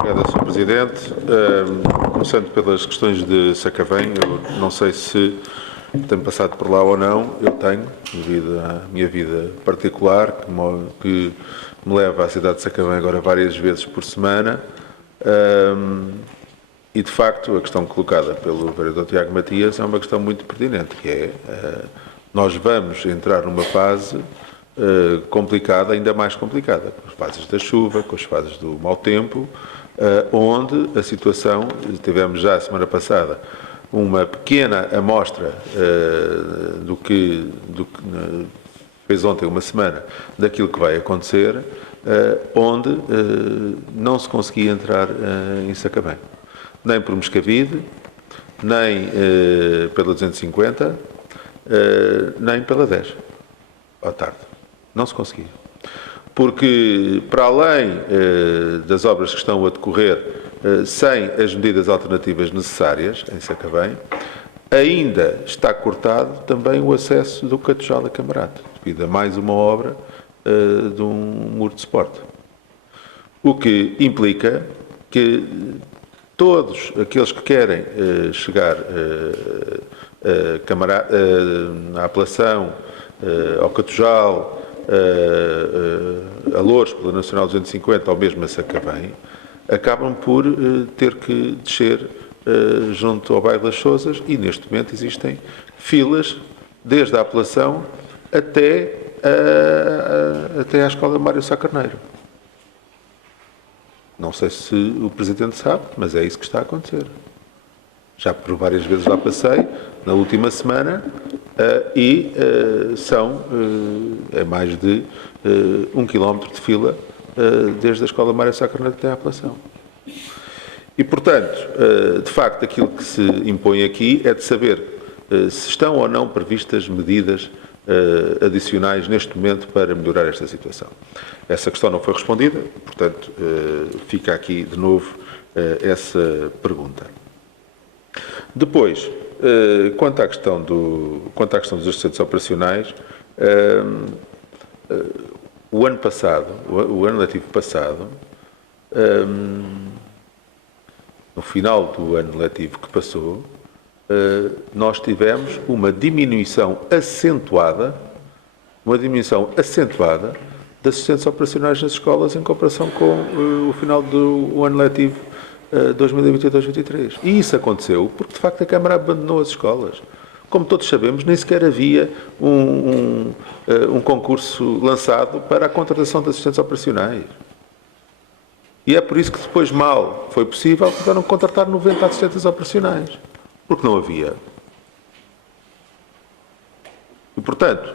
Obrigado, Sr. Presidente. Começando pelas questões de Sacavém, eu não sei se tenho passado por lá ou não, eu tenho, devido à minha vida particular, que me leva à cidade de Sacavém agora várias vezes por semana, e de facto a questão colocada pelo vereador Tiago Matias é uma questão muito pertinente, que é, nós vamos entrar numa fase complicada, ainda mais complicada, com as fases da chuva, com as fases do mau tempo, onde a situação, tivemos já a semana passada, uma pequena amostra do que fez ontem uma semana, daquilo que vai acontecer, onde não se conseguia entrar em Sacavém. Nem por Moscavide, nem pela 250, nem pela 10, à tarde. Não se conseguia. Porque, para além das obras que estão a decorrer, sem as medidas alternativas necessárias em Sacavém, ainda está cortado também o acesso do Catujal a Camarate, devido a mais uma obra de um muro de suporte. O que implica que todos aqueles que querem chegar à Apelação, ao Catujal, a Loures, pela Nacional 250, ou mesmo a Sacavém, acabam por ter que descer junto ao bairro das Sousas e, neste momento, existem filas desde a Apelação até à Escola Mário Sá Carneiro. Não sei se o Presidente sabe, mas é isso que está a acontecer. Já por várias vezes lá passei, na última semana, e são mais de 1 quilómetro de fila desde a Escola Mário Sá Carneiro até à Apelação. E, portanto, de facto, aquilo que se impõe aqui é de saber se estão ou não previstas medidas adicionais neste momento para melhorar esta situação. Essa questão não foi respondida, portanto, fica aqui de novo essa pergunta. Depois, quanto à questão dos assistentes operacionais, o ano passado, o ano letivo passado, no final do ano letivo que passou, nós tivemos uma diminuição acentuada de assistentes operacionais nas escolas em comparação com o final do ano letivo 2022-23. E isso aconteceu porque, de facto, a Câmara abandonou as escolas. Como todos sabemos, nem sequer havia um concurso lançado para a contratação de assistentes operacionais. E é por isso que depois, mal foi possível, tiveram que contratar 90 assistentes operacionais. Porque não havia. E, portanto,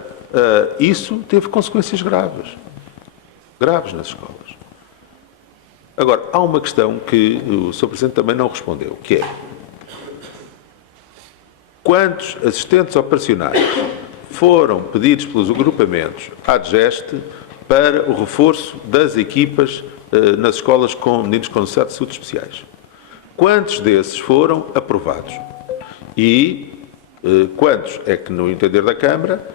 isso teve consequências graves. Graves nas escolas. Agora, há uma questão que o Sr. Presidente também não respondeu, que é: quantos assistentes operacionais foram pedidos pelos agrupamentos à DGEST para o reforço das equipas nas escolas com meninos com necessidades de saúde especiais? Quantos desses foram aprovados? E quantos é que, no entender da Câmara,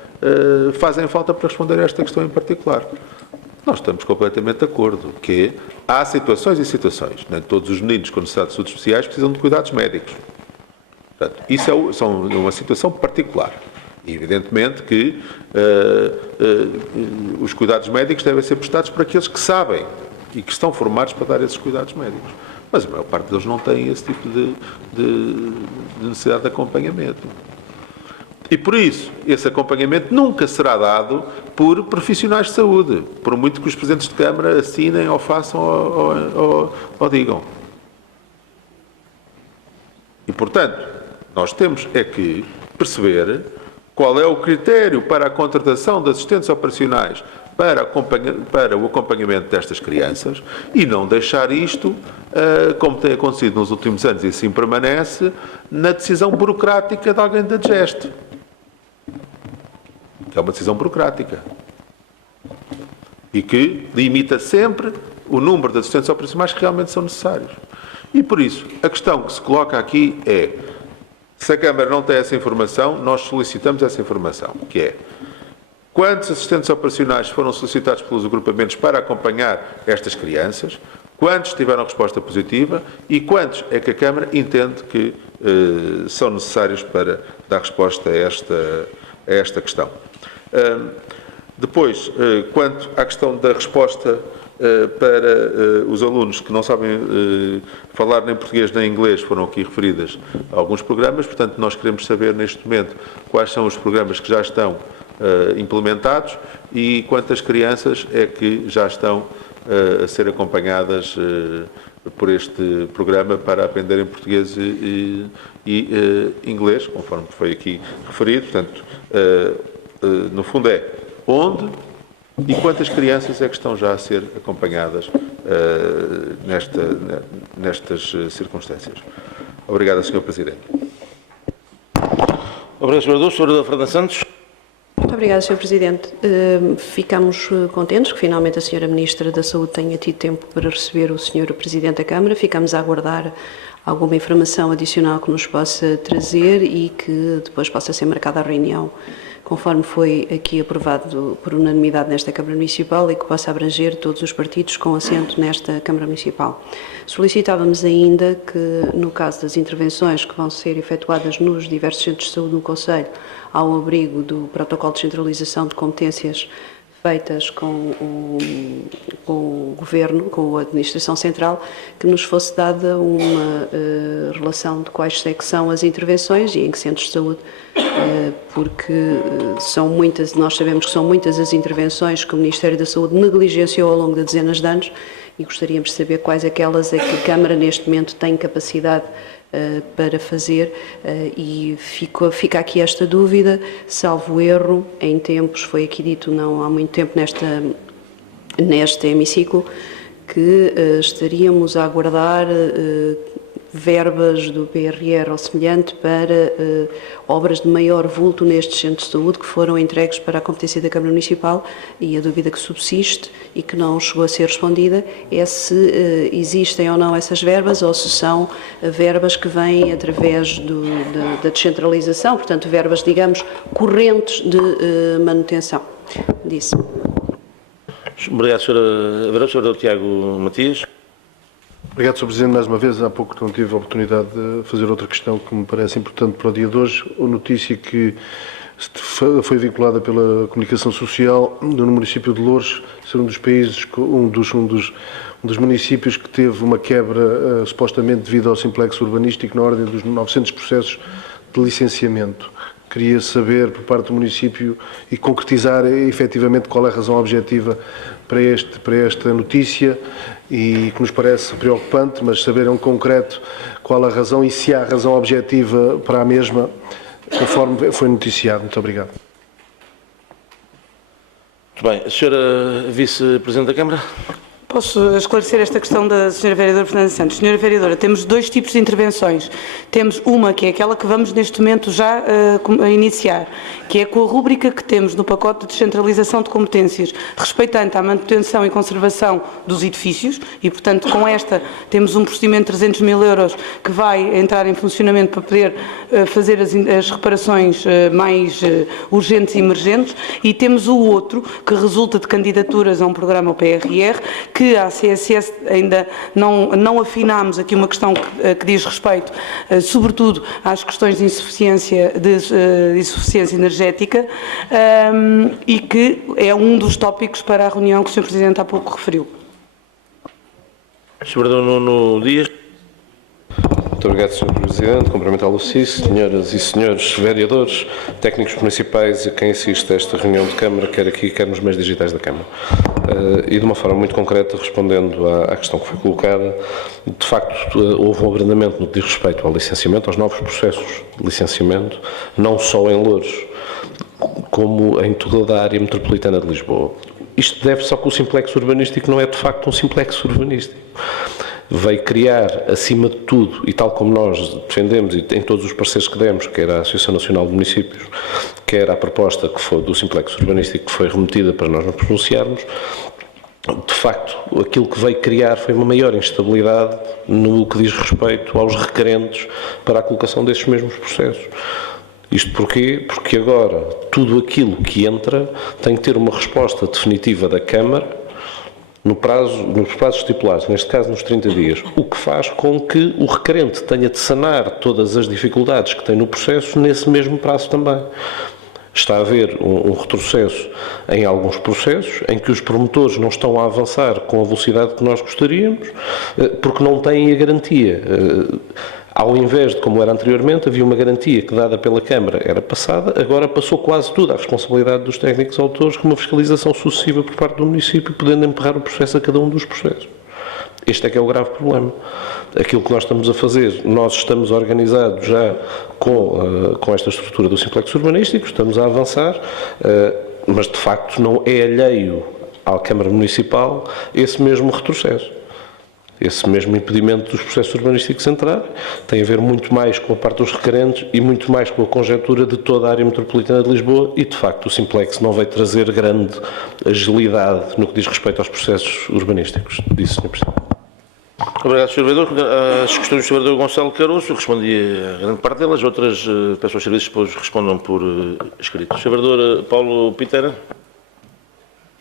fazem falta para responder a esta questão em particular? Nós estamos completamente de acordo que há situações e situações. Nem todos os meninos com necessidades de saúde especiais precisam de cuidados médicos. Portanto, isso é uma situação particular. E, evidentemente, que os cuidados médicos devem ser prestados por aqueles que sabem e que estão formados para dar esses cuidados médicos. Mas a maior parte deles não tem esse tipo de necessidade de acompanhamento. E, por isso, esse acompanhamento nunca será dado por profissionais de saúde, por muito que os Presidentes de Câmara assinem ou façam ou digam. E, portanto, nós temos é que perceber qual é o critério para a contratação de assistentes operacionais para o acompanhamento destas crianças e não deixar isto, como tem acontecido nos últimos anos e assim permanece, na decisão burocrática de alguém da DGEST. Que é uma decisão burocrática. E que limita sempre o número de assistentes operacionais que realmente são necessários. E por isso, a questão que se coloca aqui é: se a Câmara não tem essa informação, nós solicitamos essa informação, que é: quantos assistentes operacionais foram solicitados pelos agrupamentos para acompanhar estas crianças, quantos tiveram resposta positiva e quantos é que a Câmara entende que são necessários para dar resposta a esta questão. Depois, quanto à questão da resposta para os alunos que não sabem falar nem português nem inglês, foram aqui referidas alguns programas, portanto, nós queremos saber neste momento quais são os programas que já estão implementados e quantas crianças é que já estão a ser acompanhadas por este programa para aprenderem português e inglês, conforme foi aqui referido. Portanto, no fundo é onde e quantas crianças é que estão já a ser acompanhadas nestas circunstâncias. Obrigado, Sr. Presidente. Obrigado, Sr. Vereador. Sra. Fernanda Santos. Muito obrigada, Sr. Presidente. Ficamos contentes que finalmente a Sra. Ministra da Saúde tenha tido tempo para receber o Sr. Presidente da Câmara. Ficamos a aguardar alguma informação adicional que nos possa trazer e que depois possa ser marcada a reunião, conforme foi aqui aprovado por unanimidade nesta Câmara Municipal e que possa abranger todos os partidos com assento nesta Câmara Municipal. Solicitávamos ainda que, no caso das intervenções que vão ser efetuadas nos diversos centros de saúde no Conselho, ao abrigo do protocolo de centralização de competências feitas com o Governo, com a Administração Central, que nos fosse dada uma relação de quais é que são as intervenções e em que centros de saúde, porque são muitas, nós sabemos que são muitas as intervenções que o Ministério da Saúde negligenciou ao longo de dezenas de anos e gostaríamos de saber quais aquelas é que a Câmara neste momento tem capacidade para fazer e fica aqui esta dúvida, salvo erro, em tempos, foi aqui dito não há muito tempo neste hemiciclo, que estaríamos a aguardar verbas do PRR ou semelhante para obras de maior vulto nestes centros de saúde que foram entregues para a competência da Câmara Municipal e a dúvida que subsiste e que não chegou a ser respondida é se existem ou não essas verbas ou se são verbas que vêm através da descentralização, portanto verbas, digamos, correntes de manutenção disso. Obrigado, Sra. Vereadora. Sr. Tiago Matias. Obrigado, Sr. Presidente. Mais uma vez, há pouco não tive a oportunidade de fazer outra questão que me parece importante para o dia de hoje. A notícia que foi vinculada pela comunicação social no município de Loures, ser um dos países, um dos municípios que teve uma quebra supostamente devido ao simplex urbanístico na ordem dos 900 processos de licenciamento. Queria saber por parte do município e concretizar efetivamente qual é a razão objetiva para esta notícia, e que nos parece preocupante, mas saber em concreto qual a razão e se há razão objetiva para a mesma, conforme foi noticiado. Muito obrigado. Muito bem. Senhora Vice-Presidente da Câmara? Posso esclarecer esta questão da Sra. Vereadora Fernanda Santos? Senhora Vereadora, temos dois tipos de intervenções. Temos uma, que é aquela que vamos neste momento já a iniciar, que é com a rúbrica que temos no pacote de descentralização de competências, respeitante à manutenção e conservação dos edifícios, e, portanto, com esta temos um procedimento de 300 mil euros que vai entrar em funcionamento para poder fazer as reparações mais urgentes e emergentes, e temos o outro, que resulta de candidaturas a um programa, o PRR, que a CSS ainda não afinámos aqui uma questão que diz respeito, sobretudo, às questões de insuficiência energética, e que é um dos tópicos para a reunião que o Sr. Presidente há pouco referiu. Sr. Vereador Nuno Dias. Muito obrigado, Sr. Presidente. Cumprimentar o CIS, senhoras e senhores vereadores, técnicos municipais e quem assiste a esta reunião de Câmara, quer aqui, quer nos meios digitais da Câmara. E de uma forma muito concreta, respondendo à questão que foi colocada, de facto, houve um abrandamento no que diz respeito ao licenciamento, aos novos processos de licenciamento, não só em Loures, como em toda a área metropolitana de Lisboa. Isto deve-se ao que o simplex urbanístico não é, de facto, um simplex urbanístico. Veio criar, acima de tudo, e tal como nós defendemos e em todos os parceiros que demos, quer a Associação Nacional de Municípios, quer a proposta que foi do simplex urbanístico que foi remetida para nós nos pronunciarmos, de facto, aquilo que veio criar foi uma maior instabilidade no que diz respeito aos requerentes para a colocação desses mesmos processos. Isto porquê? Porque agora tudo aquilo que entra tem que ter uma resposta definitiva da Câmara nos prazos estipulados, neste caso nos 30 dias, o que faz com que o requerente tenha de sanar todas as dificuldades que tem no processo nesse mesmo prazo também. Está a haver um retrocesso em alguns processos, em que os promotores não estão a avançar com a velocidade que nós gostaríamos, porque não têm a garantia. Ao invés de como era anteriormente, havia uma garantia que, dada pela Câmara, era passada, agora passou quase tudo à responsabilidade dos técnicos autores, com uma fiscalização sucessiva por parte do município, podendo emperrar o processo a cada um dos processos. Este é que é o grave problema. Aquilo que nós estamos a fazer, nós estamos organizados já com esta estrutura do simplex urbanístico, estamos a avançar, mas de facto não é alheio à Câmara Municipal esse mesmo retrocesso. Esse mesmo impedimento dos processos urbanísticos entrar tem a ver muito mais com a parte dos requerentes e muito mais com a conjectura de toda a área metropolitana de Lisboa, e de facto o simplex não vai trazer grande agilidade no que diz respeito aos processos urbanísticos. Disse, Sr. Presidente. Obrigado, Sr. Vereador. As questões do Sr. Vereador Gonçalo Caroço, respondi a grande parte delas, outras peço aos serviços depois respondam por escrito. Sr. Vereador Paulo Pitera.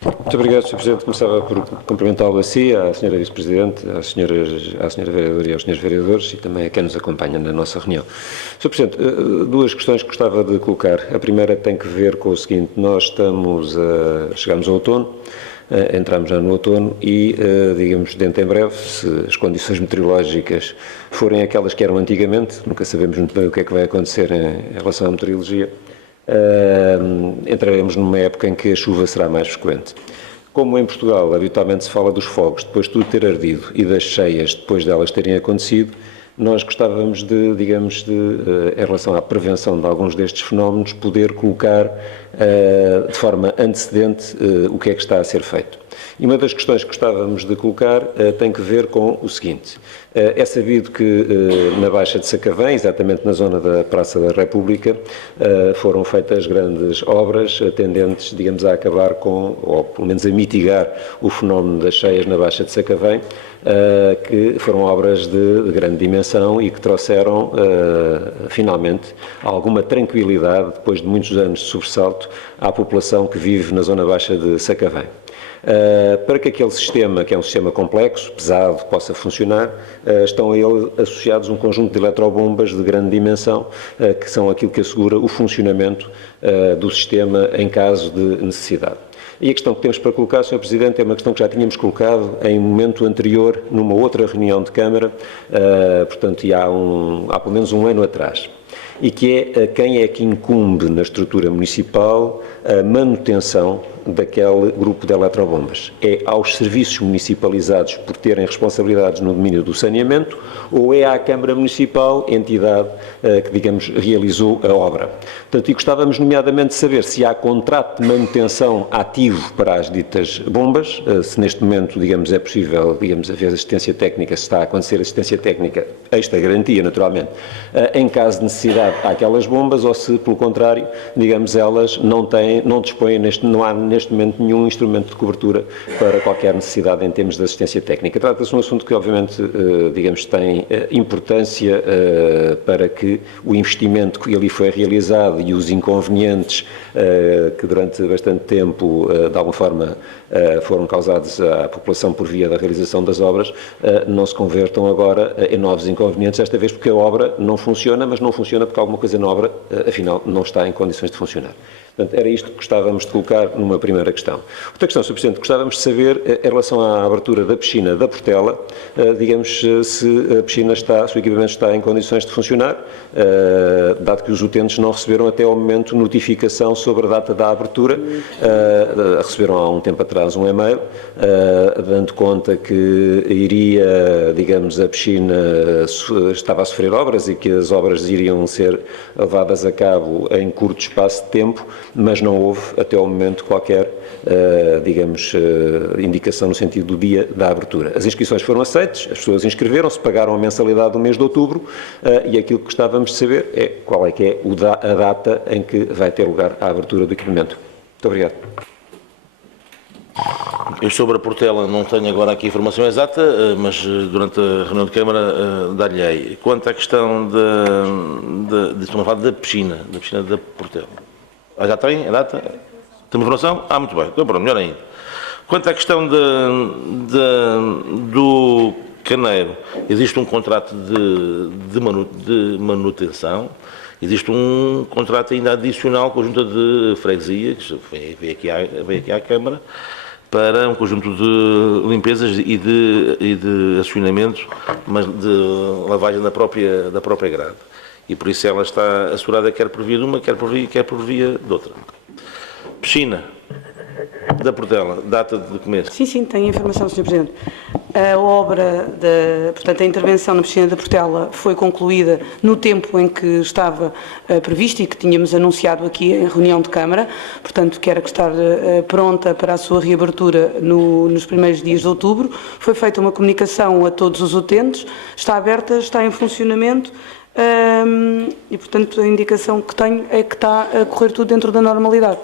Muito obrigado, Sr. Presidente. Começava por cumprimentá-lo a si, à Sra. Vice-Presidente, à Sra. Vereadora e aos Srs. Vereadores e também a quem nos acompanha na nossa reunião. Sr. Presidente, duas questões que gostava de colocar. A primeira tem que ver com o seguinte: nós chegamos ao outono, entramos já no outono e, digamos, dentro em breve, se as condições meteorológicas forem aquelas que eram antigamente, nunca sabemos muito bem o que é que vai acontecer em relação à meteorologia, entraremos numa época em que a chuva será mais frequente. Como em Portugal habitualmente se fala dos fogos depois de tudo ter ardido e das cheias depois delas terem acontecido, nós gostávamos de, digamos, em relação à prevenção de alguns destes fenómenos, poder colocar de forma antecedente o que é que está a ser feito. E uma das questões que gostávamos de colocar tem que ver com o seguinte: é sabido que na Baixa de Sacavém, exatamente na zona da Praça da República, foram feitas grandes obras tendentes, digamos, a acabar com, ou pelo menos a mitigar o fenómeno das cheias na Baixa de Sacavém, que foram obras de grande dimensão e que trouxeram, finalmente, alguma tranquilidade depois de muitos anos de sobressalto facto, à população que vive na zona baixa de Sacavém. Para que aquele sistema, que é um sistema complexo, pesado, possa funcionar, estão a ele associados um conjunto de eletrobombas de grande dimensão, que são aquilo que assegura o funcionamento do sistema em caso de necessidade. E a questão que temos para colocar, Sr. Presidente, é uma questão que já tínhamos colocado em momento anterior, numa outra reunião de Câmara, portanto, há pelo menos um ano atrás, e que é quem é que incumbe na estrutura municipal a manutenção daquele grupo de eletrobombas. É aos serviços municipalizados por terem responsabilidades no domínio do saneamento ou é à Câmara Municipal, entidade que, digamos, realizou a obra. Portanto, e gostávamos nomeadamente de saber se há contrato de manutenção ativo para as ditas bombas, se neste momento, digamos, é possível, digamos, haver assistência técnica, se está a acontecer assistência técnica, esta garantia, naturalmente, em caso de necessidade àquelas bombas ou se, pelo contrário, digamos, elas não dispõem, não há neste momento nenhum instrumento de cobertura para qualquer necessidade em termos de assistência técnica. Trata-se de um assunto que, obviamente, digamos, tem importância para que o investimento que ali foi realizado e os inconvenientes que durante bastante tempo, de alguma forma, foram causados à população por via da realização das obras, não se convertam agora em novos inconvenientes, desta vez porque a obra não funciona, mas não funciona porque alguma coisa na obra, afinal, não está em condições de funcionar. Portanto, era isto que gostávamos de colocar numa primeira questão. Outra questão, Sr. Presidente, gostávamos de saber, em relação à abertura da piscina da Portela, digamos, se a piscina está, se o equipamento está em condições de funcionar, dado que os utentes não receberam até ao momento notificação sobre a data da abertura, receberam há um tempo atrás um e-mail, dando conta que iria, digamos, a piscina estava a sofrer obras e que as obras iriam ser levadas a cabo em curto espaço de tempo, mas não houve até ao momento qualquer, digamos, indicação no sentido do dia da abertura. As inscrições foram aceitas, as pessoas inscreveram-se, pagaram a mensalidade do mês de outubro e aquilo que gostávamos de saber é qual é que é a data em que vai ter lugar a abertura do equipamento. Muito obrigado. Eu sobre a Portela não tenho agora aqui a informação exata, mas durante a reunião de Câmara dar-lhe-ei. Quanto à questão da piscina da Portela. Já tem a data? Tem informação? Muito bem. Então, pronto, melhor ainda. Quanto à questão do Caneiro, existe um contrato de manutenção, existe um contrato ainda adicional com a Junta de Freguesia, que veio aqui à Câmara, para um conjunto de limpezas e de acionamentos, mas de lavagem da própria grade. E por isso ela está assegurada quer por via de uma, quer por via de outra. Piscina da Portela, data de começo. Sim, tenho informação, Sr. Presidente. A obra, portanto, a intervenção na piscina da Portela foi concluída no tempo em que estava previsto e que tínhamos anunciado aqui em reunião de Câmara, portanto, que era que estar pronta para a sua reabertura nos primeiros dias de outubro. Foi feita uma comunicação a todos os utentes, está aberta, está em funcionamento. E, portanto, a indicação que tenho é que está a correr tudo dentro da normalidade.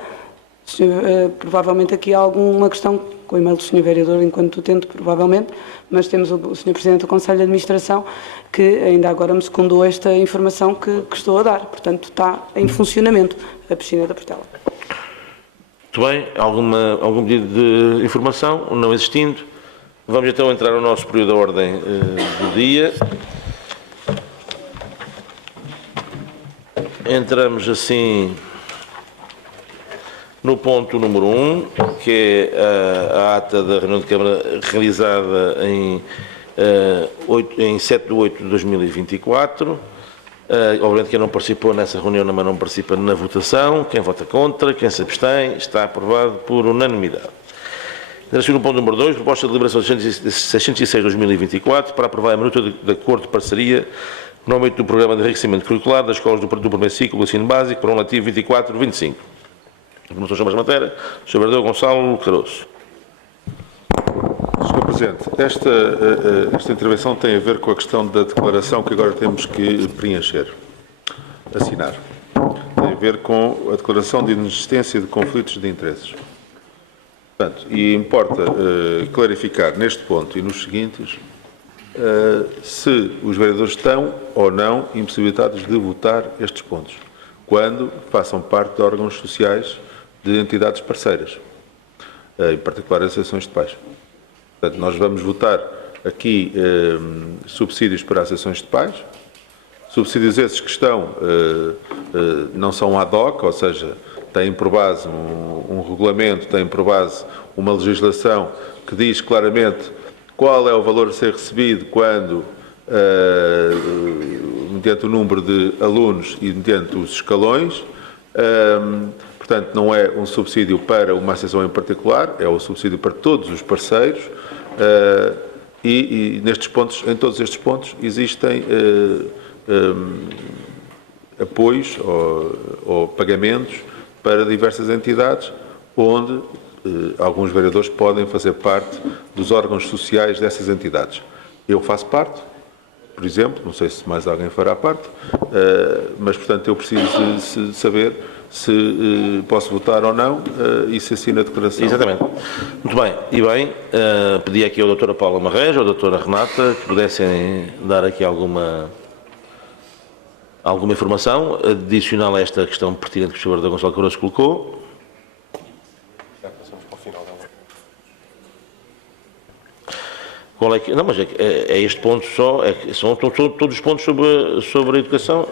Provavelmente aqui há alguma questão com o e-mail do Sr. Vereador, enquanto utente, provavelmente, mas temos o Sr. Presidente do Conselho de Administração que ainda agora me secundou esta informação que estou a dar. Portanto, está em funcionamento a piscina da Portela. Muito bem. Algum pedido de informação? Não existindo. Vamos então entrar no nosso período de ordem do dia. Entramos assim no ponto número 1, que é a ata da reunião de Câmara realizada em 7 de 8 de 2024. Obviamente quem não participou nessa reunião também não participa na votação. Quem vota contra, quem se abstém, está aprovado por unanimidade. Entra-se no ponto número 2, proposta de deliberação 606 de 2024 para aprovar a minuta de acordo de parceria no âmbito do Programa de Enriquecimento Curricular das Escolas do primeiro ciclo do ensino básico para o ano letivo 24-25. Informações sobre a matéria, Sr. Vereador Gonçalo Caroço. Sr. Presidente, esta intervenção tem a ver com a questão da declaração que agora temos que preencher, assinar. Tem a ver com a declaração de inexistência de conflitos de interesses. Portanto, e importa clarificar neste ponto e nos seguintes se os vereadores estão ou não impossibilitados de votar estes pontos, quando façam parte de órgãos sociais de entidades parceiras, em particular as associações de pais. Portanto, nós vamos votar aqui subsídios para as associações de pais, subsídios esses que não são ad hoc, ou seja, têm por base um regulamento, têm por base uma legislação que diz claramente qual é o valor a ser recebido quando, mediante o número de alunos e mediante os escalões. Portanto, não é um subsídio para uma associação em particular, é um subsídio para todos os parceiros e nestes pontos, em todos estes pontos existem apoios ou pagamentos para diversas entidades onde alguns vereadores podem fazer parte dos órgãos sociais dessas entidades. Eu faço parte, por exemplo, não sei se mais alguém fará parte, mas, portanto, eu preciso de saber se posso votar ou não e se assina a declaração. Exatamente. Muito bem. E bem, pedi aqui ao doutora Paula Marreja, ao doutora Renata, que pudessem dar aqui alguma informação adicional a esta questão pertinente que o Sr. Vereador Gonçalo Caroço colocou. Qual é que, não, mas é este ponto só, são todos os pontos sobre a educação.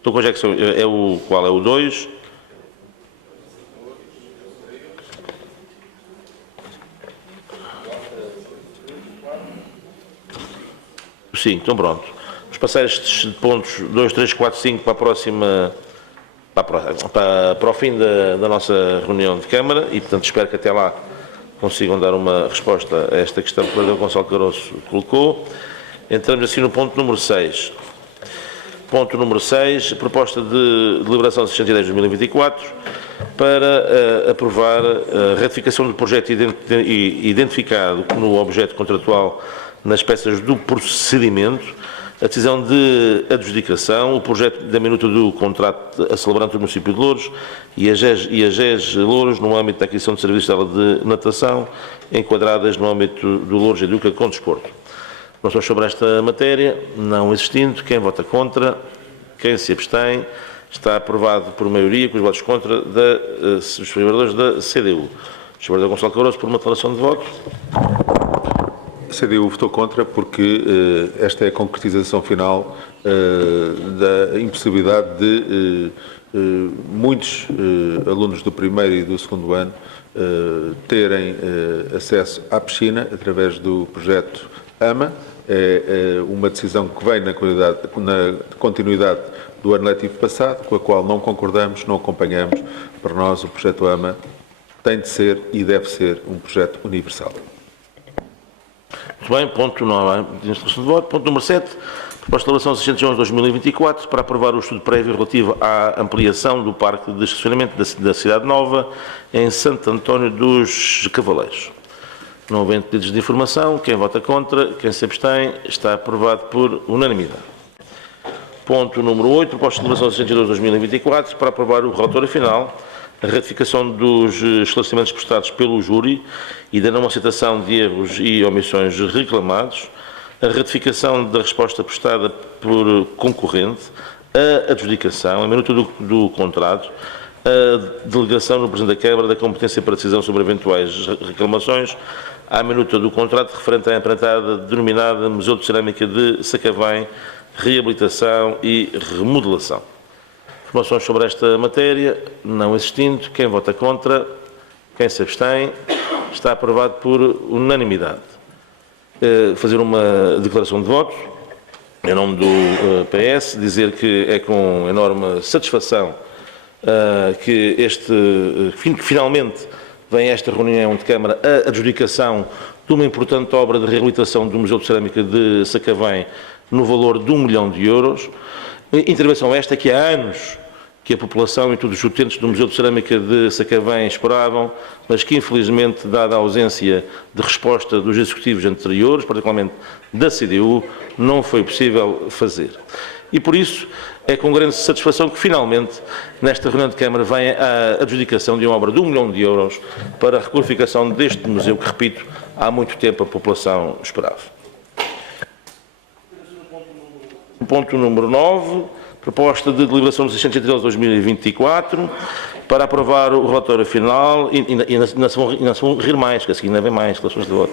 Então, quais é que são? Qual é o 2? Sim, então pronto. Vamos passar estes pontos 2, 3, 4, 5 para a próxima, para o fim da nossa reunião de Câmara e, portanto, espero que até lá consigam dar uma resposta a esta questão que o Vereador Gonçalo Caroço colocou. Entramos assim no ponto número 6. Ponto número 6, proposta de deliberação 610 de 2024 para aprovar a ratificação do projeto identificado no objeto contratual nas peças do procedimento, a decisão de adjudicação, o projeto da minuta do contrato a celebrante do município de Louros e a GES Louros no âmbito da aquisição de serviços de aula de natação enquadradas no âmbito do Louros Educa com desporto. Moções sobre esta matéria, não existindo. Quem vota contra? Quem se abstém? Está aprovado por maioria, com os votos contra dos vereadores da CDU. O Sr. Vereador Gonçalo Caroço, por uma declaração de voto. A CDU votou contra porque esta é a concretização final da impossibilidade de muitos alunos do primeiro e do segundo ano terem acesso à piscina através do projeto AMA. É uma decisão que vem na continuidade do ano letivo passado, com a qual não concordamos, não acompanhamos. Para nós, o projeto AMA tem de ser e deve ser um projeto universal. Muito bem, ponto número 7, proposta de legislação 611/2024 para aprovar o estudo prévio relativo à ampliação do parque de estacionamento da Cidade Nova em Santo António dos Cavaleiros. Não havendo pedidos de informação, quem vota contra, quem se abstém, está aprovado por unanimidade. Ponto número 8, proposta de legislação 612/2024 para aprovar o relatório final, a ratificação dos esclarecimentos prestados pelo júri e da não aceitação de erros e omissões reclamados, a ratificação da resposta prestada por concorrente, a adjudicação, a minuta do contrato, a delegação no Presidente da Câmara da competência para decisão sobre eventuais reclamações, à minuta do contrato referente à empreitada denominada Museu de Cerâmica de Sacavém, reabilitação e remodelação. Informações sobre esta matéria, não existindo. Quem vota contra? Quem se abstém? Está aprovado por unanimidade. Fazer uma declaração de voto, em nome do PS, dizer que é com enorme satisfação que finalmente vem esta reunião de Câmara a adjudicação de uma importante obra de reabilitação do Museu de Cerâmica de Sacavém no valor de 1 milhão de euros. Intervenção esta que há anos que a população e todos os utentes do Museu de Cerâmica de Sacavém esperavam, mas que infelizmente, dada a ausência de resposta dos executivos anteriores, particularmente da CDU, não foi possível fazer. E por isso é com grande satisfação que finalmente, nesta reunião de Câmara, vem a adjudicação de uma obra de 1 milhão de euros para a requalificação deste museu que, repito, há muito tempo a população esperava. Ponto número 9. Proposta de deliberação de 613/2024 para aprovar o relatório final e ainda se vão rir mais, que a seguir ainda vem mais declarações de voto.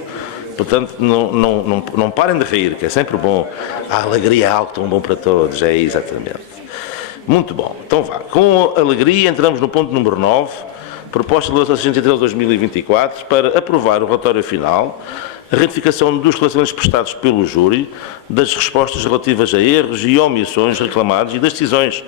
Portanto, não parem de rir, que é sempre bom. A alegria é algo tão bom para todos, é exatamente. Muito bom. Então vá. Com alegria entramos no ponto número 9, proposta de legislação 613/2024 para aprovar o relatório final, a retificação dos esclarecimentos prestados pelo júri, das respostas relativas a erros e omissões reclamados e das decisões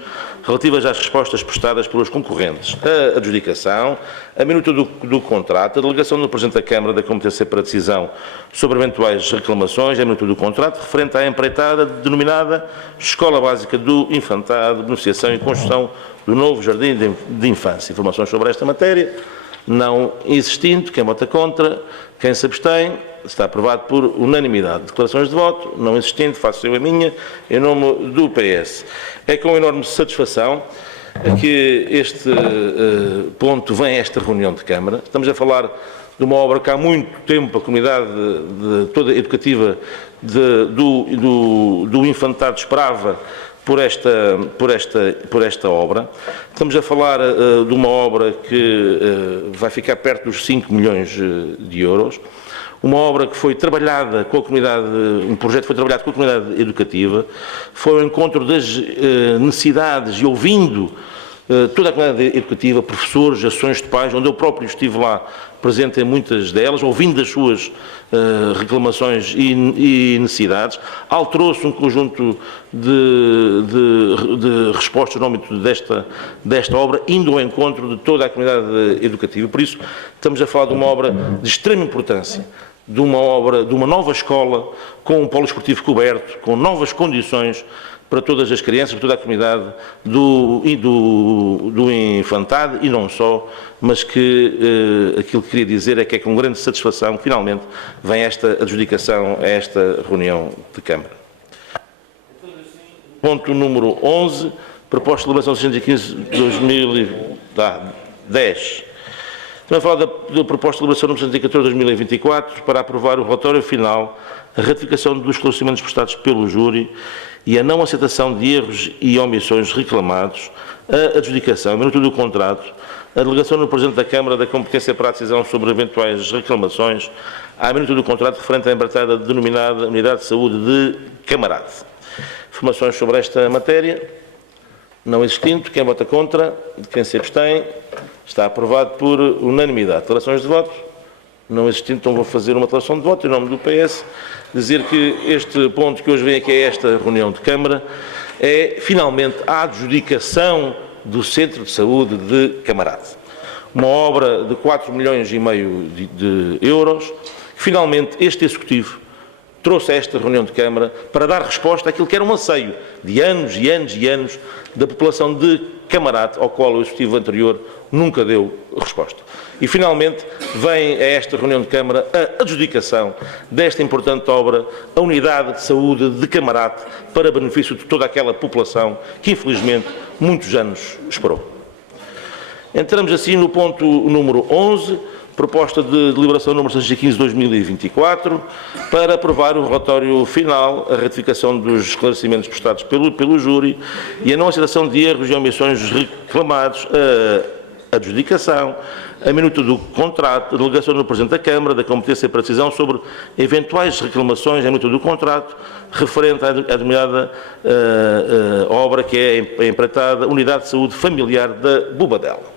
relativas às respostas prestadas pelos concorrentes, a adjudicação, a minuta do contrato, a delegação do Presidente da Câmara da competência para decisão sobre eventuais reclamações, a minuta do contrato referente à empreitada denominada Escola Básica do Infantado, beneficiação e construção do novo Jardim de Infância. Informações sobre esta matéria, não existindo, quem vota contra, quem se abstém, está aprovado por unanimidade. Declarações de voto, não existindo, faço eu a minha, em nome do PS. É com enorme satisfação que este ponto vem a esta reunião de Câmara. Estamos a falar de uma obra que há muito tempo a comunidade toda educativa do infantado esperava por esta obra. Estamos a falar de uma obra que vai ficar perto dos 5 milhões de euros, uma obra que foi trabalhada com a comunidade, um projeto que foi trabalhado com a comunidade educativa, foi ao encontro das necessidades e ouvindo toda a comunidade educativa, professores, associações de pais, onde eu próprio estive lá presente em muitas delas, ouvindo as suas reclamações e necessidades, alterou-se um conjunto de respostas no âmbito desta obra, indo ao encontro de toda a comunidade educativa. Por isso, estamos a falar de uma obra de extrema importância, de uma nova escola, com um polo esportivo coberto, com novas condições para todas as crianças, para toda a comunidade do infantado e não só, mas que aquilo que queria dizer é que é com grande satisfação que finalmente vem esta adjudicação a esta reunião de Câmara. Ponto número 11, proposta de elaboração 615/2010. Estamos a falar da proposta de elaboração número 614/2024 para aprovar o relatório final, a ratificação dos esclarecimentos prestados pelo júri e a não aceitação de erros e omissões reclamados, a adjudicação, a minuta do contrato, a delegação do Presidente da Câmara da competência para a decisão sobre eventuais reclamações, à minuta do contrato referente à empreitada denominada Unidade de Saúde de Camarate. Informações sobre esta matéria, não existindo, quem vota contra, quem se abstém, está aprovado por unanimidade. Declarações de voto, não existindo, então vou fazer uma declaração de voto em nome do PS, dizer que este ponto que hoje vem aqui a esta reunião de Câmara é, finalmente, a adjudicação do Centro de Saúde de Camarate. Uma obra de 4,5 milhões de euros, que finalmente este Executivo trouxe a esta reunião de Câmara para dar resposta àquilo que era um anseio de anos e anos e anos da população de Camarate, ao qual o Executivo anterior nunca deu resposta. E, finalmente, vem a esta reunião de Câmara a adjudicação desta importante obra, a Unidade de Saúde de Camarate, para benefício de toda aquela população que, infelizmente, muitos anos esperou. Entramos assim no ponto número 11, proposta de deliberação número 615/2024, para aprovar o relatório final, a ratificação dos esclarecimentos prestados pelo júri e a não aceitação de erros e omissões reclamados, a adjudicação, a minuta do contrato, a delegação do Presidente da Câmara da competência para decisão sobre eventuais reclamações, a minuta do contrato, referente à denominada obra que é a empreitada Unidade de Saúde Familiar da Bobadela.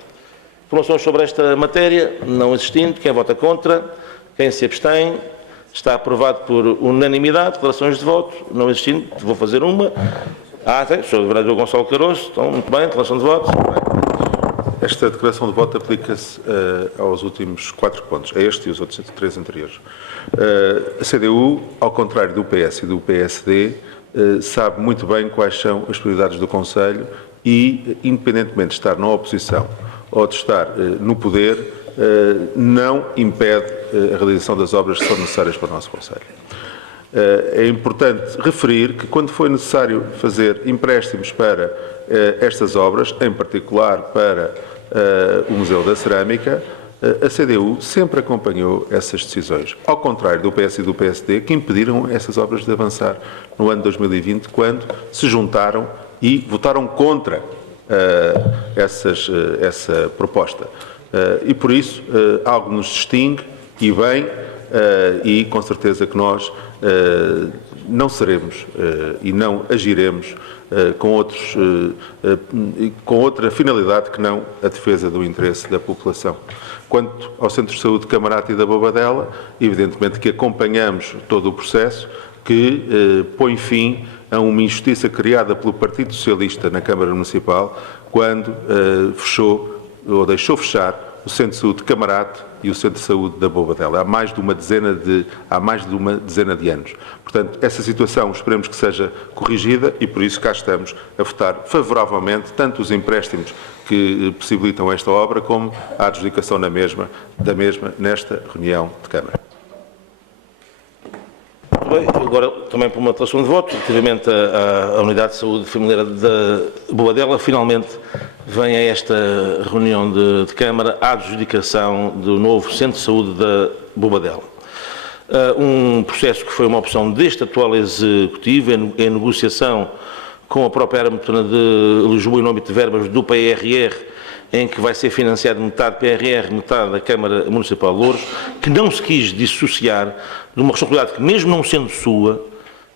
Informações sobre esta matéria, não existindo, quem vota contra, quem se abstém, está aprovado por unanimidade. Declarações de voto, não existindo, vou fazer uma. Tem, Sr. Vereador Gonçalo Caroço, então, muito bem, declaração de voto. Esta declaração de voto aplica-se aos últimos 4 pontos, a este e os outros 3 anteriores. A CDU, ao contrário do PS e do PSD, sabe muito bem quais são as prioridades do Conselho e, independentemente de estar na oposição ou de estar no poder, não impede a realização das obras que são necessárias para o nosso Conselho. É importante referir que, quando foi necessário fazer empréstimos para estas obras, em particular para o Museu da Cerâmica, a CDU sempre acompanhou essas decisões, ao contrário do PS e do PSD, que impediram essas obras de avançar no ano 2020, quando se juntaram e votaram contra essa proposta. E por isso, algo nos distingue, e bem, e com certeza que nós não seremos e não agiremos com outra finalidade que não a defesa do interesse da população. Quanto ao Centro de Saúde de Camarate e da Bobadela, evidentemente que acompanhamos todo o processo que põe fim a uma injustiça criada pelo Partido Socialista na Câmara Municipal quando fechou ou deixou fechar o Centro de Saúde de Camarate e o Centro de Saúde da Bobadela, há mais de uma dezena de anos. Portanto, essa situação esperemos que seja corrigida e por isso cá estamos a votar favoravelmente tanto os empréstimos que possibilitam esta obra como a adjudicação da mesma nesta reunião de Câmara. Bem, agora também por uma declaração de voto, relativamente à Unidade de Saúde Familiar da Bobadela, finalmente vem a esta reunião de Câmara a adjudicação do novo Centro de Saúde da Bobadela. Um processo que foi uma opção deste atual Executivo, em negociação com a própria área metropolitana de Lisboa, em âmbito de verbas do PRR, em que vai ser financiado metade PRR, metade da Câmara Municipal de Louros, que não se quis dissociar de uma responsabilidade que, mesmo não sendo sua,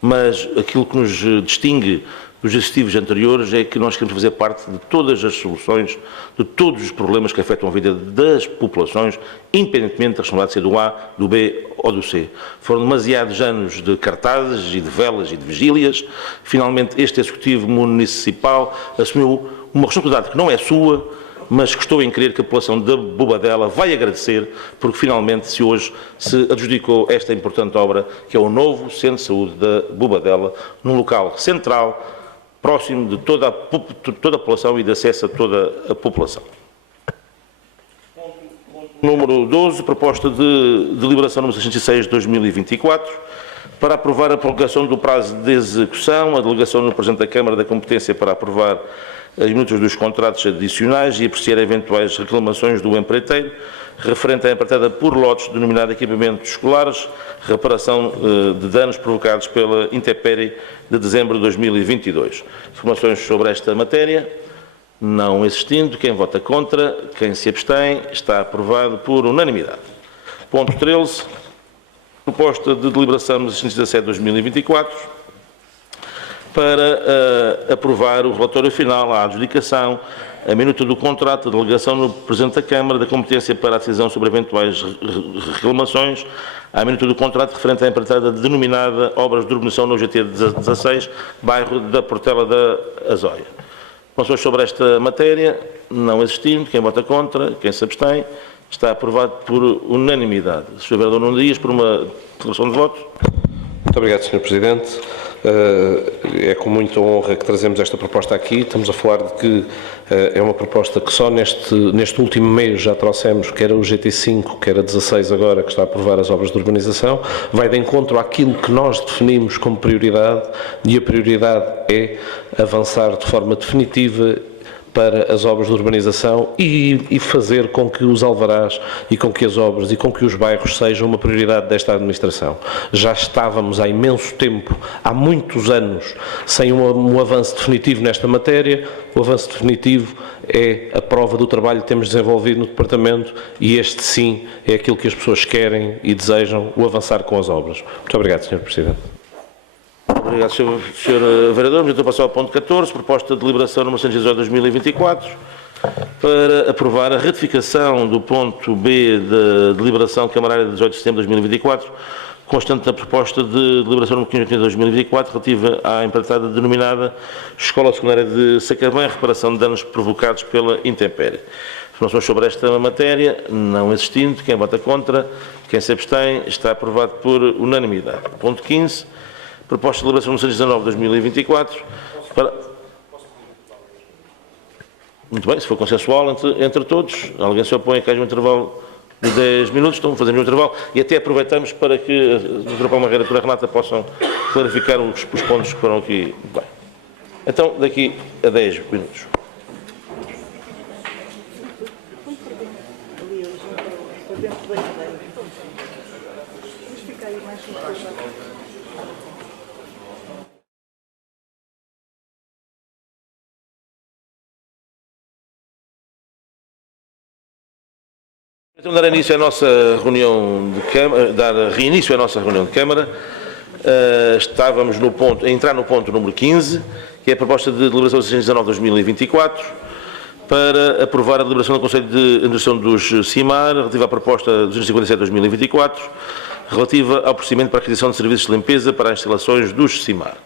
mas aquilo que nos distingue dos executivos anteriores é que nós queremos fazer parte de todas as soluções, de todos os problemas que afetam a vida das populações, independentemente da responsabilidade de ser do A, do B ou do C. Foram demasiados anos de cartazes e de velas e de vigílias. Finalmente, este Executivo Municipal assumiu uma responsabilidade que não é sua, mas que estou em crer que a população da Bobadela vai agradecer, porque finalmente hoje se adjudicou esta importante obra, que é o novo Centro de Saúde da Bobadela, num local central, próximo de toda a população e de acesso a toda a população. Número 12, proposta de deliberação número 606 de 2024, para aprovar a prorrogação do prazo de execução, a delegação no Presidente da Câmara da competência para aprovar as minutas dos contratos adicionais e apreciar eventuais reclamações do empreiteiro, referente à empreitada por lotes denominada equipamentos escolares, reparação de danos provocados pela intempérie de dezembro de 2022. Informações sobre esta matéria? Não existindo, quem vota contra, quem se abstém, está aprovado por unanimidade. Ponto 13, proposta de deliberação no 617 de 2024, para aprovar o relatório final, a adjudicação, a minuta do contrato, a delegação no Presidente da Câmara da competência para a decisão sobre eventuais reclamações, a minuta do contrato referente à empreitada denominada Obras de Urbanização no GT 16, bairro da Portela da Azóia. Informações sobre esta matéria? Não existindo, quem vota contra, quem se abstém, está aprovado por unanimidade. Sr. Vereador Nuno Dias, por uma declaração de voto. Muito obrigado, Sr. Presidente. É com muita honra que trazemos esta proposta aqui. Estamos a falar de que é uma proposta que só neste último mês já trouxemos, quer o GT5, quer a 16 agora, que está a aprovar as obras de urbanização. Vai de encontro àquilo que nós definimos como prioridade, e a prioridade é avançar de forma definitiva para as obras de urbanização e fazer com que os alvarás e com que as obras e com que os bairros sejam uma prioridade desta administração. Já estávamos há imenso tempo, há muitos anos, sem um avanço definitivo nesta matéria. O avanço definitivo é a prova do trabalho que temos desenvolvido no Departamento e este sim é aquilo que as pessoas querem e desejam, o avançar com as obras. Muito obrigado, Sr. Presidente. Obrigado, Sr. Vereador. Então passo ao ponto 14, proposta de deliberação número 118 de 2024, para aprovar a ratificação do ponto B da deliberação camarária de 18 de setembro de 2024, constante da proposta de deliberação número 580 de 2024, relativa à empreitada denominada Escola Secundária de Sacavém, reparação de danos provocados pela intempérie. Informações sobre esta matéria? Não existindo, quem vota contra, quem se abstém, está aprovado por unanimidade. Ponto 15, proposta de deliberação número 619 de 2024, para... Muito bem, se for consensual entre todos, alguém se opõe a que haja um intervalo de 10 minutos, então fazemos um intervalo e até aproveitamos para que a doutora Palma Guerra e a doutora Renata possam clarificar os pontos que foram aqui. Bem, então, daqui a 10 minutos. Então, dar início à nossa reunião de Câmara, dar reinício à nossa reunião de Câmara. Estávamos a entrar no ponto número 15, que é a proposta de deliberação de 619/2024, para aprovar a deliberação do Conselho de Administração dos CIMAR, relativa à proposta 257/2024, relativa ao procedimento para a aquisição de serviços de limpeza para as instalações dos CIMAR.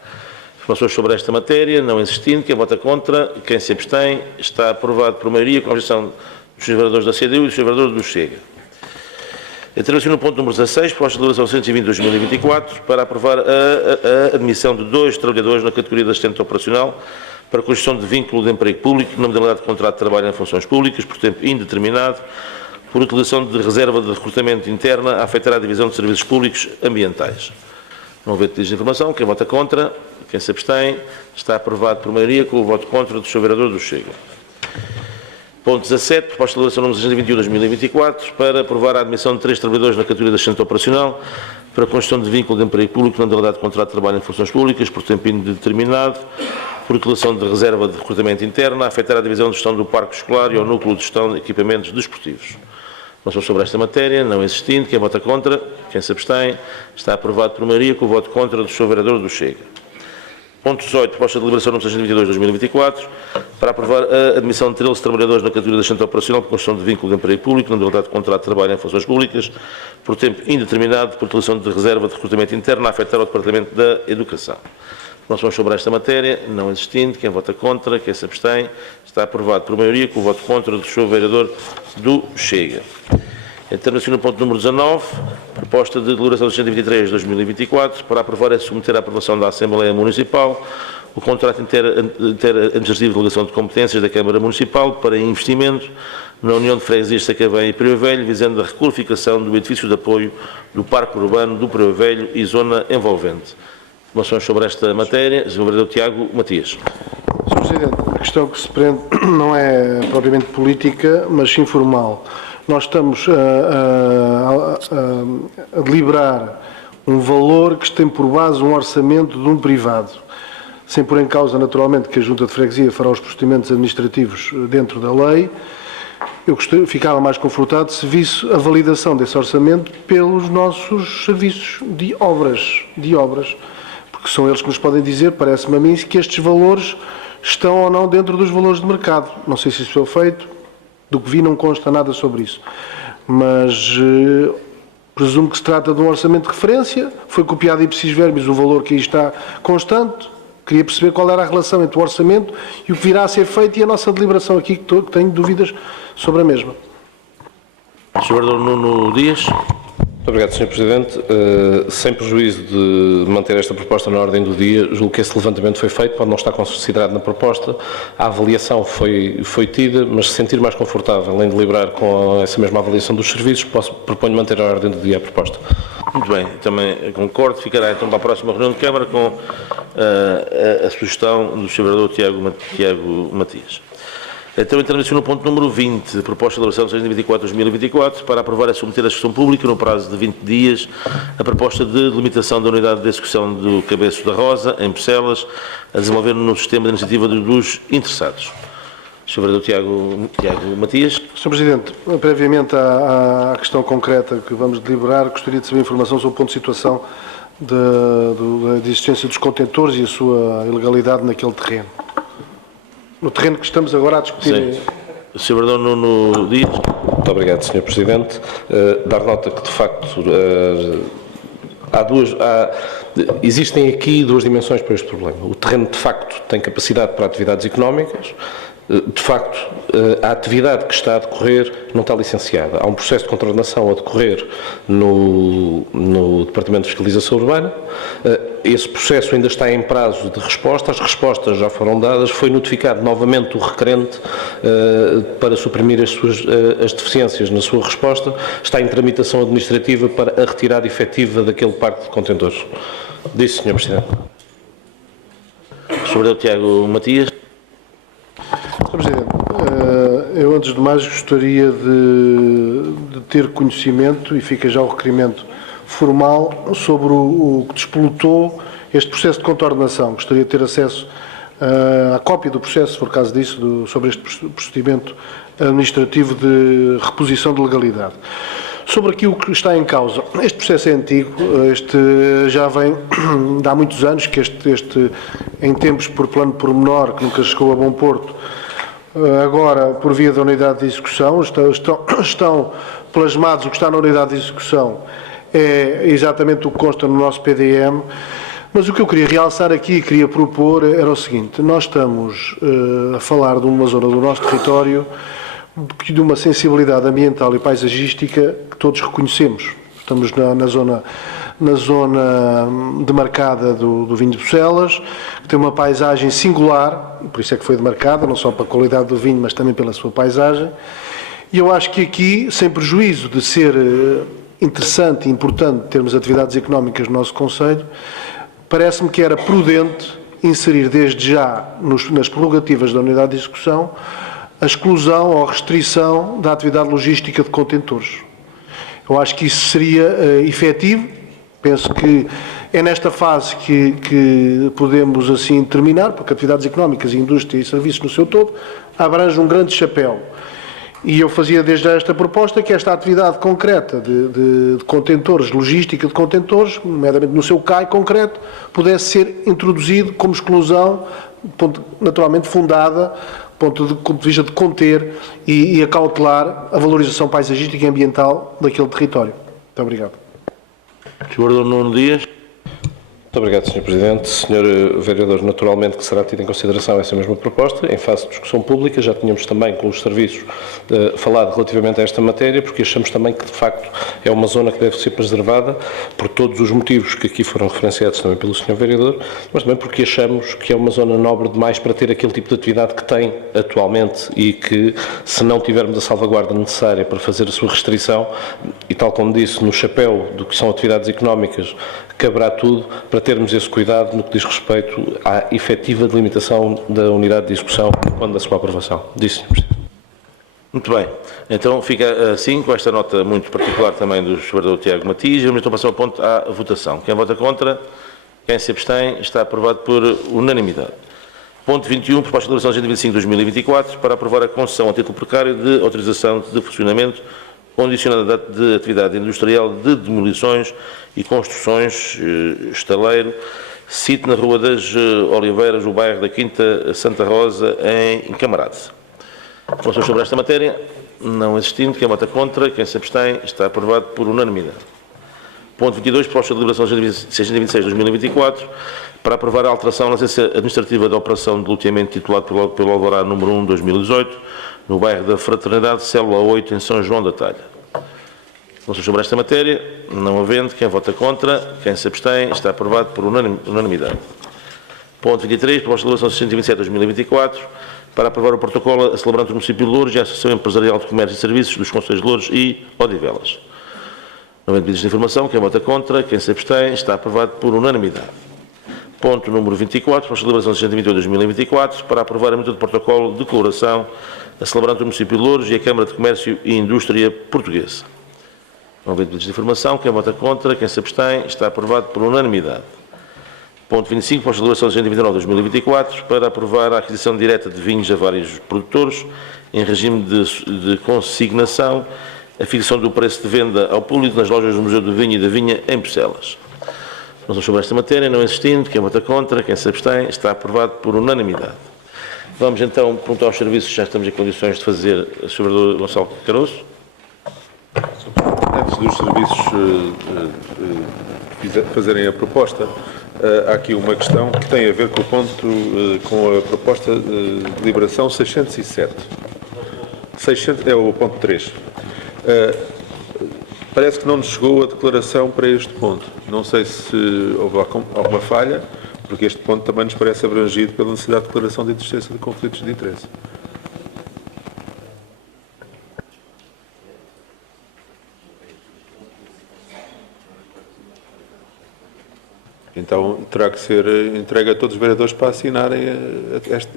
Informações sobre esta matéria, não existindo, quem vota contra, quem se abstém, está aprovado por maioria, com a objeção dos vereadores da CDU e dos vereadores do Chega. Intervenção no ponto número 16, proposta de deliberação 120/2024, para aprovar a admissão de 2 trabalhadores na categoria de assistente operacional para a constituição de vínculo de emprego público na modalidade de contrato de trabalho em funções públicas por tempo indeterminado, por utilização de reserva de recrutamento interna a afetar a divisão de serviços públicos ambientais. Não havendo pedidos de informação, quem vota contra, quem se abstém, está aprovado por maioria, com o voto contra do Sr. Vereador do Chega. Ponto 17, proposta de deliberação número 621/2024, para aprovar a admissão de 3 trabalhadores na categoria de assistente operacional para a constituição de vínculo de emprego público na modalidade de contrato de trabalho em funções públicas por tempo indeterminado, por utilização de reserva de recrutamento interna a afetar a divisão de gestão do parque escolar e ao núcleo de gestão de equipamentos desportivos. Informação sobre esta matéria, não existindo, quem vota contra, quem se abstém, está aprovado por maioria, com o voto contra do Sr. Vereador do Chega. Ponto 18, proposta de deliberação número 622/2024, para aprovar a admissão de 13 trabalhadores na categoria de assistente operacional por construção de vínculo de emprego público na modalidade de contrato de trabalho em funções públicas por tempo indeterminado por utilização de reserva de recrutamento interno a afetar o Departamento da Educação. Informações sobre esta matéria, não existindo, quem vota contra, quem se abstém, está aprovado por maioria, com o voto contra do Sr. Vereador do Chega. Intervenção no ponto número 19, proposta de deliberação 623/2024, para aprovar e submeter à aprovação da Assembleia Municipal o contrato interadministrativo de delegação de competências da Câmara Municipal para investimento na União de Freguesias de Sacavém e Prior Velho, visando a requalificação do edifício de apoio do Parque Urbano do Prior Velho e zona envolvente. Informações sobre esta matéria, Sr. Vereador Tiago Matias. Sr. Presidente, a questão que se prende não é propriamente política, mas sim formal. Nós estamos a deliberar um valor que tem por base um orçamento de um privado, sem pôr em causa, naturalmente, que a Junta de Freguesia fará os procedimentos administrativos dentro da lei. Eu ficava mais confortado se visse a validação desse orçamento pelos nossos serviços de obras, porque são eles que nos podem dizer, parece-me a mim, que estes valores estão ou não dentro dos valores de mercado. Não sei se isso foi feito. Do que vi não consta nada sobre isso, mas presumo que se trata de um orçamento de referência, foi copiado em precisos verbos o valor que aí está constante. Queria perceber qual era a relação entre o orçamento e o que virá a ser feito e a nossa deliberação aqui, que tenho dúvidas sobre a mesma. Sr. Vereador Nuno Dias. Muito obrigado, Sr. Presidente. Sem prejuízo de manter esta proposta na ordem do dia, julgo que esse levantamento foi feito, pode não estar considerado na proposta. A avaliação foi tida, mas se sentir mais confortável em deliberar com essa mesma avaliação dos serviços, proponho manter a ordem do dia a proposta. Muito bem, também concordo. Ficará então para a próxima reunião de Câmara com a sugestão do Sr. Vereador Tiago Matias. Então, intervenção no ponto número 20, proposta de deliberação 624/2024, para aprovar e submeter à discussão pública, no prazo de 20 dias, a proposta de delimitação da unidade de execução do Cabeço da Rosa, em Bucelas, a desenvolver no sistema de iniciativa dos interessados. Sr. Vereador Tiago Matias. Sr. Presidente, previamente à questão concreta que vamos deliberar, gostaria de saber informação sobre o ponto de situação da existência dos contentores e a sua ilegalidade naquele terreno. No terreno que estamos agora a discutir. Sim. Sr. Vereador Nuno Dias. Muito obrigado, Sr. Presidente. Dar nota que, de facto, existem aqui 2 dimensões para este problema. O terreno, de facto, tem capacidade para atividades económicas. De facto, a atividade que está a decorrer não está licenciada. Há um processo de contraordenação a decorrer no Departamento de Fiscalização Urbana. Esse processo ainda está em prazo de resposta. As respostas já foram dadas. Foi notificado novamente o requerente para suprimir as deficiências na sua resposta. Está em tramitação administrativa para a retirada efetiva daquele parque de contentores. Disse, Sr. Presidente. Sr. Vereador Tiago Matias. Sr. Presidente, eu antes de mais gostaria de ter conhecimento, e fica já o requerimento formal, sobre o que despolutou este processo de contornação. Gostaria de ter acesso a cópia do processo, se for caso disso, sobre este procedimento administrativo de reposição de legalidade. Sobre aqui o que está em causa, este processo é antigo, já vem de há muitos anos, que em tempos por plano pormenor, que nunca chegou a bom porto, agora por via da unidade de execução, estão plasmados, o que está na unidade de execução é exatamente o que consta no nosso PDM, mas o que eu queria realçar aqui, queria propor, era o seguinte: nós estamos a falar de uma zona do nosso território de uma sensibilidade ambiental e paisagística que todos reconhecemos. Estamos na zona demarcada do vinho de Bucelas, que tem uma paisagem singular, por isso é que foi demarcada, não só pela qualidade do vinho, mas também pela sua paisagem. E eu acho que aqui, sem prejuízo de ser interessante e importante termos atividades económicas no nosso concelho, parece-me que era prudente inserir desde já nas prerrogativas da unidade de execução a exclusão ou restrição da atividade logística de contentores. Eu acho que isso seria efetivo. Penso que é nesta fase que podemos assim terminar, porque atividades económicas, indústria e serviços no seu todo abrange um grande chapéu. E eu fazia desde já esta proposta, que esta atividade concreta de contentores, logística de contentores, nomeadamente no seu CAI concreto, pudesse ser introduzido como exclusão, naturalmente fundada, ponto de vista de conter e acautelar a valorização paisagística e ambiental daquele território. Muito obrigado. Sr. Vereador Nuno Dias. Muito obrigado, Sr. Presidente. Sr. Vereador, naturalmente que será tida em consideração essa mesma proposta. Em fase de discussão pública, já tínhamos também com os serviços falado relativamente a esta matéria, porque achamos também que, de facto, é uma zona que deve ser preservada por todos os motivos que aqui foram referenciados também pelo Sr. Vereador, mas também porque achamos que é uma zona nobre demais para ter aquele tipo de atividade que tem atualmente e que, se não tivermos a salvaguarda necessária para fazer a sua restrição, e tal como disse, no chapéu do que são atividades económicas, caberá tudo para termos esse cuidado no que diz respeito à efetiva delimitação da unidade de execução quando da sua aprovação. Disse, Sr. Presidente. Muito bem. Então fica assim, com esta nota muito particular também do Sr. Vereador Tiago Matias. Vamos então passar ao ponto à votação. Quem vota contra, quem se abstém, está aprovado por unanimidade. Ponto 21, proposta de duração 125/2024 para aprovar a concessão a título precário de autorização de funcionamento condicionada de atividade industrial de demolições e construções, estaleiro, sítio na Rua das Oliveiras, no bairro da Quinta Santa Rosa, em Camarate. Informações sobre esta matéria? Não existindo. Quem vota contra, quem se abstém, está aprovado por unanimidade. Ponto 22, proposta de deliberação 626/2024 para aprovar a alteração na licença administrativa da operação de loteamento titulado pelo Alvará número 1/2018, no bairro da Fraternidade, célula 8, em São João da Talha. Informações sobre esta matéria? Não havendo. Quem vota contra, quem se abstém, está aprovado por unanimidade. Ponto 23, proposta de deliberação 627/2024 para aprovar o protocolo a celebrante do município de Loures e a Associação Empresarial de Comércio e Serviços dos Concelhos de Loures e Odivelas. Não havendo pedidos de informação, quem vota contra, quem se abstém, está aprovado por unanimidade. Ponto número 24, proposta de deliberação 628/2024 para aprovar a medida de protocolo de colaboração a celebrante do município de Loures e a Câmara de Comércio e Indústria Portuguesa. Não havendo pedidos de informação, quem vota contra, quem se abstém, está aprovado por unanimidade. Ponto 25, proposta de deliberação 629/2024 para aprovar a aquisição direta de vinhos a vários produtores em regime de consignação, a fixação do preço de venda ao público nas lojas do Museu do Vinho e da Vinha em Bucelas. Não sobre esta matéria, não existindo, quem vota contra, quem se abstém, está aprovado por unanimidade. Vamos então perguntar aos serviços se já estamos em condições de fazer, Sr. Vereador Gonçalo Caroço. Antes dos serviços fazerem a proposta, há aqui uma questão que tem a ver com o ponto, com a proposta de deliberação 607. 600, é o ponto 3. Parece que não nos chegou a declaração para este ponto. Não sei se houve alguma falha, porque este ponto também nos parece abrangido pela necessidade de declaração de existência de conflitos de interesse. Então terá que ser entregue a todos os vereadores para assinarem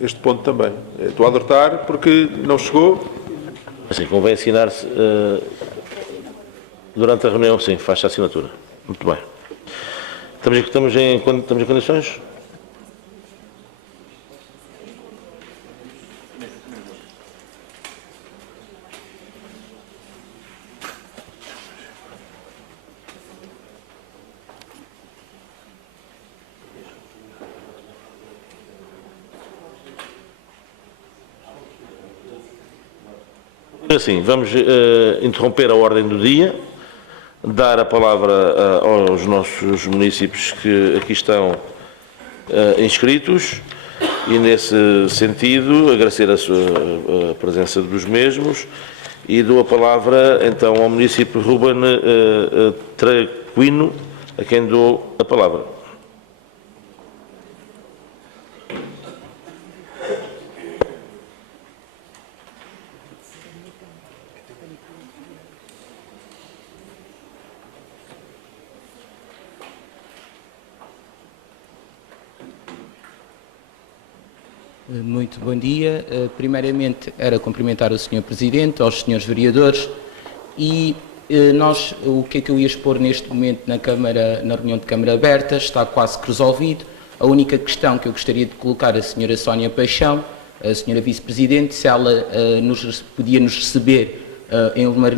este ponto também. Estou a alertar porque não chegou. Assim, convém assinar-se durante a reunião, sim, faz-se a assinatura. Muito bem. Estamos em condições? assim, vamos interromper a ordem do dia, dar a palavra aos nossos municípios que aqui estão inscritos e, nesse sentido, agradecer a sua presença dos mesmos e dou a palavra, então, ao município Ruben Traquino, a quem dou a palavra. Muito bom dia. Primeiramente, era cumprimentar o Sr. Presidente, aos Srs. Vereadores e o que é que eu ia expor neste momento na reunião de Câmara aberta está quase que resolvido. A única questão que eu gostaria de colocar à Sra. Sónia Paixão, a Sra. Vice-Presidente, se ela podia nos receber em uma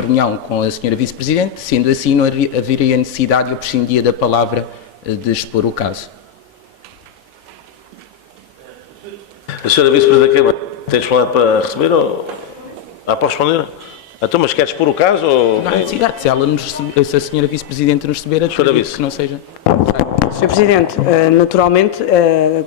reunião com a Sra. Vice-Presidente, sendo assim não haveria necessidade, eu prescindia da palavra de expor o caso. A Sra. Vice-Presidente da Câmara tem disponibilidade para receber ou... para responder? Então, mas queres expor o caso? Ou... Não há necessidade, se a Sra. Vice-Presidente nos receber, acredito que não seja... Sr. Presidente, naturalmente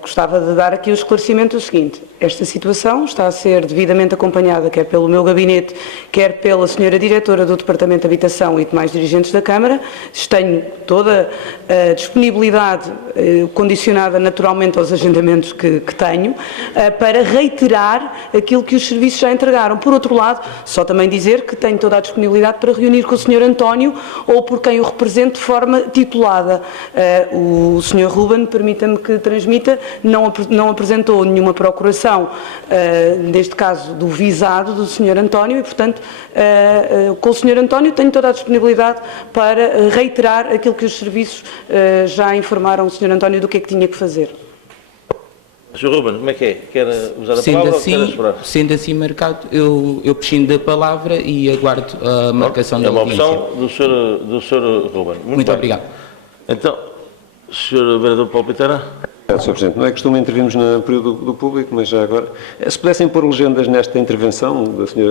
gostava de dar aqui o esclarecimento do seguinte. Esta situação está a ser devidamente acompanhada quer pelo meu gabinete, quer pela Sra. Diretora do Departamento de Habitação e demais dirigentes da Câmara. Tenho toda a disponibilidade, condicionada naturalmente aos agendamentos que tenho, para reiterar aquilo que os serviços já entregaram. Por outro lado, só também dizer que tenho toda a disponibilidade para reunir com o Sr. António ou por quem o represente de forma titulada. O Sr. Ruben, permita-me que transmita, não apresentou nenhuma procuração, neste caso do visado do Sr. António, e, portanto, com o Sr. António tenho toda a disponibilidade para reiterar aquilo que os serviços já informaram o Sr. António do que é que tinha que fazer. Sr. Ruben, como é que é? Quer usar a palavra ou quer esperar? Sendo assim marcado, eu prescindo da palavra e aguardo a marcação da audiência. É uma opção do Sr. Ruben. Muito obrigado. Então, Sr. Vereador Paulo Pitera. Sr. Presidente, não é costume intervirmos no período do público, mas já agora, se pudessem pôr legendas nesta intervenção da Sra.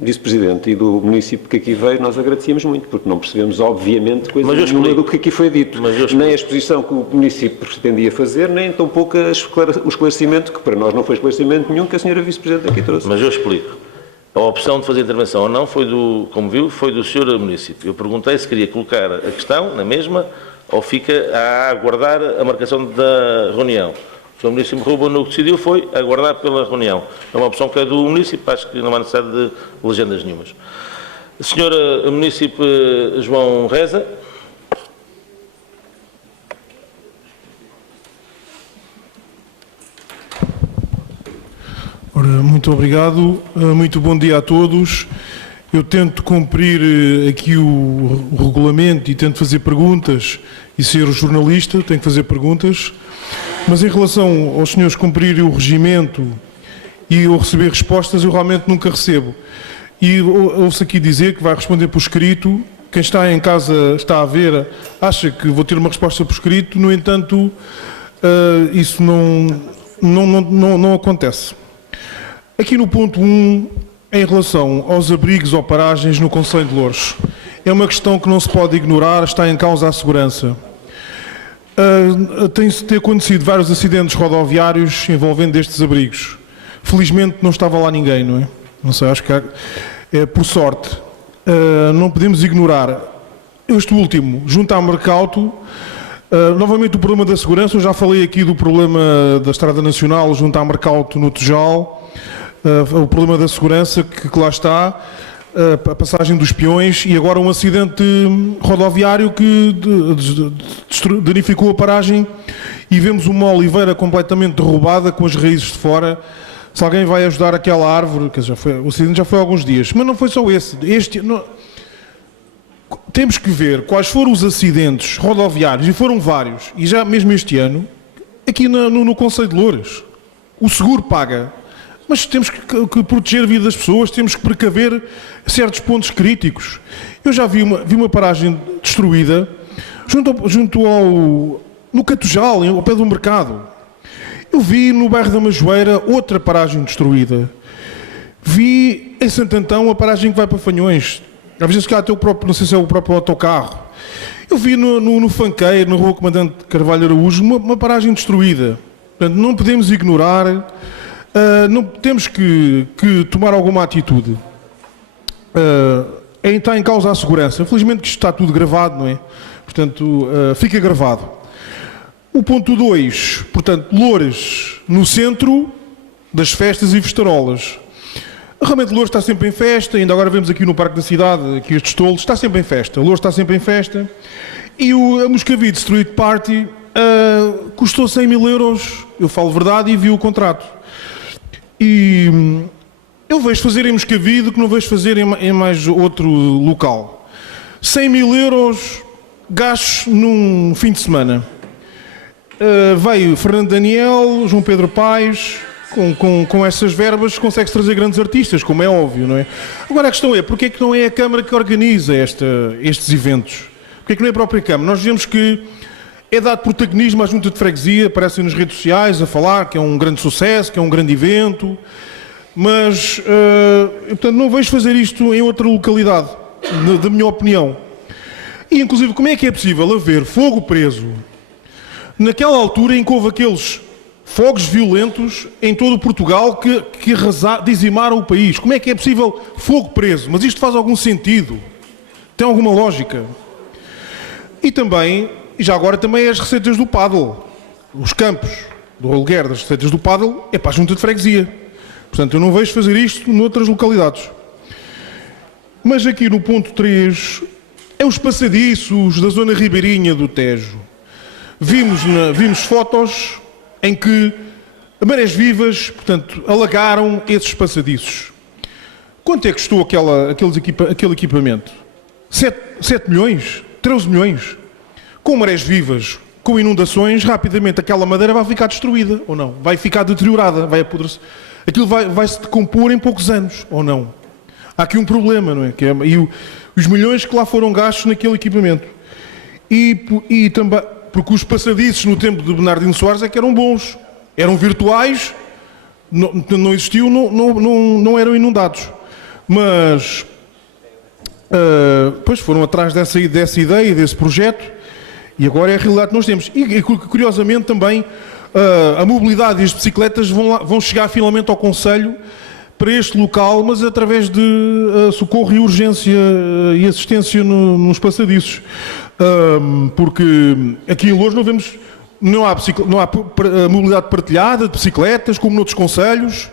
Vice-Presidente e do município que aqui veio, nós agradecíamos muito, porque não percebemos, obviamente, coisa nenhuma do que aqui foi dito, nem a exposição que o município pretendia fazer, nem tão pouco o esclarecimento, que para nós não foi esclarecimento nenhum, que a Sra. Vice-Presidente aqui trouxe. Mas eu explico. A opção de fazer intervenção ou não foi como viu, foi do Sr. Município. Eu perguntei se queria colocar a questão na mesma ou fica a aguardar a marcação da reunião. O Sr. Município Ruben o que decidiu foi aguardar pela reunião. É uma opção que é do município, acho que não há necessidade de legendas nenhumas. Sr. Município João Reza. Ora, muito obrigado, muito bom dia a todos. Eu tento cumprir aqui o regulamento e tento fazer perguntas e ser o jornalista, tenho que fazer perguntas, mas em relação aos senhores cumprirem o regimento e eu receber respostas, eu realmente nunca recebo. E ouço aqui dizer que vai responder por escrito, quem está em casa está a ver, acha que vou ter uma resposta por escrito, no entanto, isso não acontece. Aqui no ponto 1, em relação aos abrigos ou paragens no Concelho de Louros, é uma questão que não se pode ignorar, está em causa a segurança. Tem-se acontecido vários acidentes rodoviários envolvendo estes abrigos. Felizmente não estava lá ninguém, não é? Não sei, acho que é por sorte. Não podemos ignorar. Este último, junto à Mercauto, novamente o problema da segurança, eu já falei aqui do problema da Estrada Nacional junto à Mercauto no Tujal, o problema da segurança que lá está, a passagem dos peões e agora um acidente rodoviário que danificou a paragem e vemos uma oliveira completamente derrubada com as raízes de fora. Se alguém vai ajudar aquela árvore, que o acidente já foi há alguns dias, mas não foi só esse. Temos que ver quais foram os acidentes rodoviários, e foram vários, e já mesmo este ano, aqui no Concelho de Louros. O seguro paga. Mas temos que proteger a vida das pessoas, temos que precaver certos pontos críticos. Eu já vi uma paragem destruída no Catujal, ao pé do mercado. Eu vi no bairro da Majoeira outra paragem destruída. Vi em Santo Antão a paragem que vai para Fanhões. Às vezes que até o próprio, não sei se é o próprio autocarro. Eu vi no Fanqueiro, na Rua Comandante Carvalho Araújo, uma paragem destruída. Portanto, não podemos ignorar, não temos que tomar alguma atitude. Está em causa a segurança. Felizmente que isto está tudo gravado, não é? Portanto, fica gravado. O ponto 2, portanto, Loures no centro das festas e festarolas. Realmente Loures está sempre em festa, ainda agora vemos aqui no Parque da Cidade, aqui estes tolos, está sempre em festa. Loures está sempre em festa. E a Moscavide Street Party custou 100 mil euros, eu falo verdade, e vi o contrato. E eu vejo fazer em Moscavide o que não vejo fazer em mais outro local. 100 mil euros gastos num fim de semana. Veio Fernando Daniel, João Pedro Paes, com essas verbas consegue-se trazer grandes artistas, como é óbvio, não é? Agora a questão é, porque é que não é a Câmara que organiza estes eventos? Porque é que não é a própria Câmara? Nós vemos que é dado protagonismo à Junta de Freguesia, aparecem nas redes sociais a falar que é um grande sucesso, que é um grande evento, mas, portanto, não vejo fazer isto em outra localidade, da minha opinião. E, inclusive, como é que é possível haver fogo preso naquela altura em que houve aqueles fogos violentos em todo o Portugal que dizimaram o país? Como é que é possível fogo preso? Mas isto faz algum sentido? Tem alguma lógica? E também, já agora também as receitas do paddle. Os campos do aluguer das receitas do paddle é para a Junta de Freguesia. Portanto, eu não vejo fazer isto noutras localidades. Mas aqui no ponto 3, é os passadiços da zona ribeirinha do Tejo. Vimos fotos em que marés vivas, portanto, alagaram esses passadiços. Quanto é que custou aquele equipamento? 7 milhões? 13 milhões? Com marés vivas, com inundações, rapidamente aquela madeira vai ficar destruída, ou não? Vai ficar deteriorada, vai apodrecer. Aquilo vai se decompor em poucos anos, ou não? Há aqui um problema, não é? Os milhões que lá foram gastos naquele equipamento. E também, porque os passadiços no tempo de Bernardino Soares é que eram bons, eram virtuais, não existiam, não eram inundados. Mas, pois foram atrás dessa ideia, desse projeto, e agora é a realidade que nós temos. E curiosamente também, a mobilidade e as bicicletas vão chegar finalmente ao Conselho para este local, mas através de socorro e urgência e assistência nos passadiços. Porque aqui em Loures não há mobilidade partilhada de bicicletas, como noutros concelhos.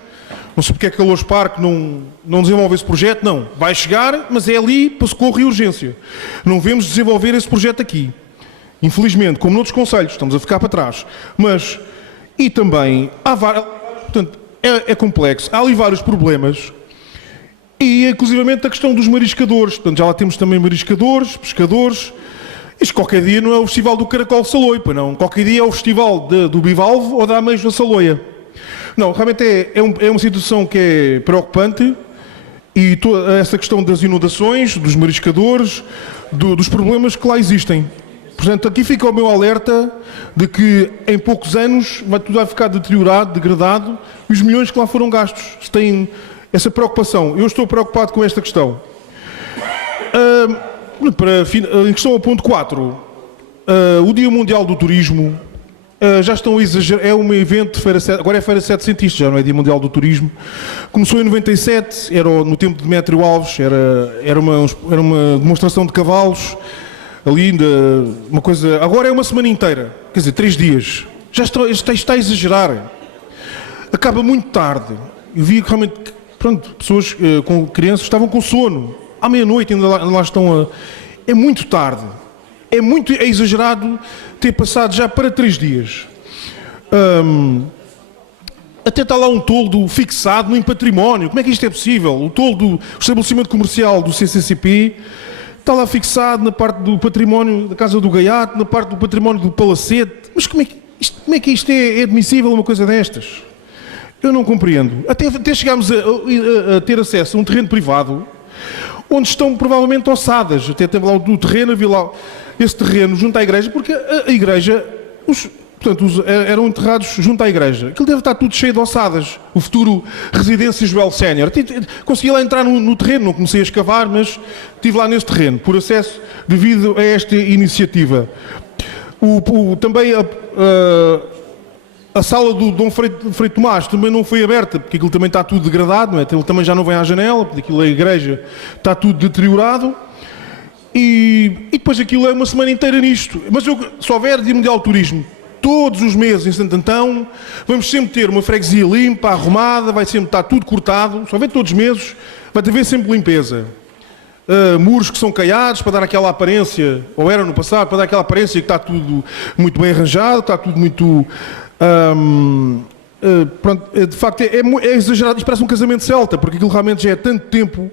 Não sei porque é que a Loures Parque não desenvolve esse projeto. Não, vai chegar, mas é ali para socorro e urgência. Não vemos desenvolver esse projeto aqui. Infelizmente, como noutros concelhos, estamos a ficar para trás. E também, portanto, é complexo. Há ali vários problemas. E, inclusivamente, a questão dos mariscadores. Portanto, já lá temos também mariscadores, pescadores. Isto qualquer dia não é o Festival do Caracol Saloia, não. Qualquer dia é o Festival do Bivalve ou da Ameijo da Saloia. Não, realmente é uma situação que é preocupante, e toda essa questão das inundações, dos mariscadores, dos problemas que lá existem. Portanto, aqui fica o meu alerta de que em poucos anos tudo vai ficar deteriorado, degradado, e os milhões que lá foram gastos. Se tem essa preocupação. Eu estou preocupado com esta questão. Em questão ao ponto 4, o Dia Mundial do Turismo, já estão a exagerar, é um evento de Feira 7, agora é Feira 700, já não é Dia Mundial do Turismo. Começou em 97, era no tempo de Demétrio Alves, era uma demonstração de cavalos, ali uma coisa, agora é uma semana inteira, quer dizer, 3 dias. Já está a exagerar. Acaba muito tarde. Eu vi realmente, pronto, pessoas com crianças estavam com sono. À meia-noite ainda lá estão É muito tarde. É exagerado ter passado já para 3 dias. Até está lá um toldo fixado no património. Como é que isto é possível? O toldo do estabelecimento comercial do CCCP está lá fixado na parte do património da Casa do Gaiato, na parte do património do Palacete. Mas como é que isto é admissível uma coisa destas? Eu não compreendo. Até chegámos a ter acesso a um terreno privado onde estão provavelmente ossadas. Até teve lá o terreno, havia lá esse terreno junto à igreja, porque a igreja, portanto, eram enterrados junto à igreja. Aquilo deve estar tudo cheio de ossadas. O futuro Residência Joel Sénior. Consegui lá entrar no terreno, não comecei a escavar, mas estive lá nesse terreno, por acesso devido a esta iniciativa. Também a sala do Dom Frei Tomás também não foi aberta, porque aquilo também está tudo degradado, não é? Ele também já não vem à janela, porque aquilo, a igreja, está tudo deteriorado. E depois aquilo é uma semana inteira nisto. Mas se houver Dia Mundial de Turismo, todos os meses em Santo Antão, vamos sempre ter uma freguesia limpa, arrumada, vai sempre estar tudo cortado. Se houver todos os meses, vai haver sempre limpeza. Muros que são caiados para dar aquela aparência, ou era no passado, para dar aquela aparência que está tudo muito bem arranjado, está tudo muito... pronto, de facto é exagerado, isto parece um casamento celta, porque aquilo realmente já é tanto tempo,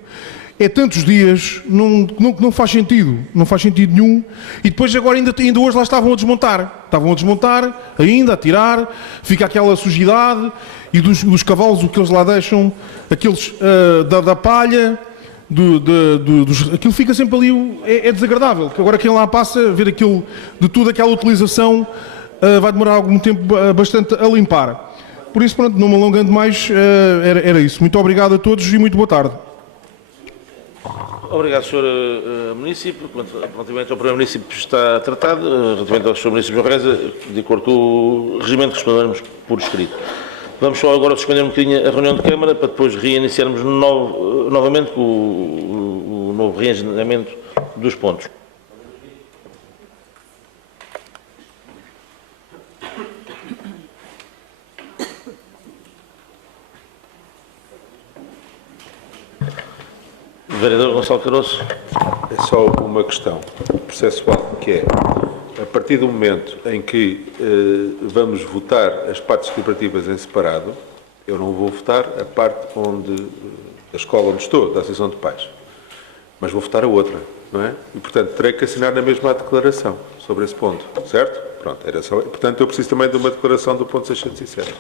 é tantos dias, não faz sentido, não faz sentido nenhum. E depois agora ainda hoje lá estavam a desmontar, ainda a tirar, fica aquela sujidade, e dos cavalos o que eles lá deixam, aqueles da palha, aquilo fica sempre ali, é desagradável, porque agora quem lá passa, ver aquilo, de toda aquela utilização, vai demorar algum tempo bastante a limpar. Por isso, pronto, não me alongando mais, era isso. Muito obrigado a todos e muito boa tarde. Obrigado, Sr. Município. Relativamente ao Primeiro Município está tratado. Relativamente ao Sr. Município João Reza, de acordo com o regimento, responderemos por escrito. Vamos só agora suspender um bocadinho a reunião de Câmara para depois reiniciarmos novamente com o novo reagendamento dos pontos. Vereador Gonçalo Caroço. É só uma questão processual, que é, a partir do momento em que vamos votar as partes deliberativas em separado, eu não vou votar a parte da escola onde estou, da Associação de Pais, mas vou votar a outra, não é? E, portanto, terei que assinar na mesma declaração sobre esse ponto, certo? Pronto, era só. Portanto, eu preciso também de uma declaração do ponto 607.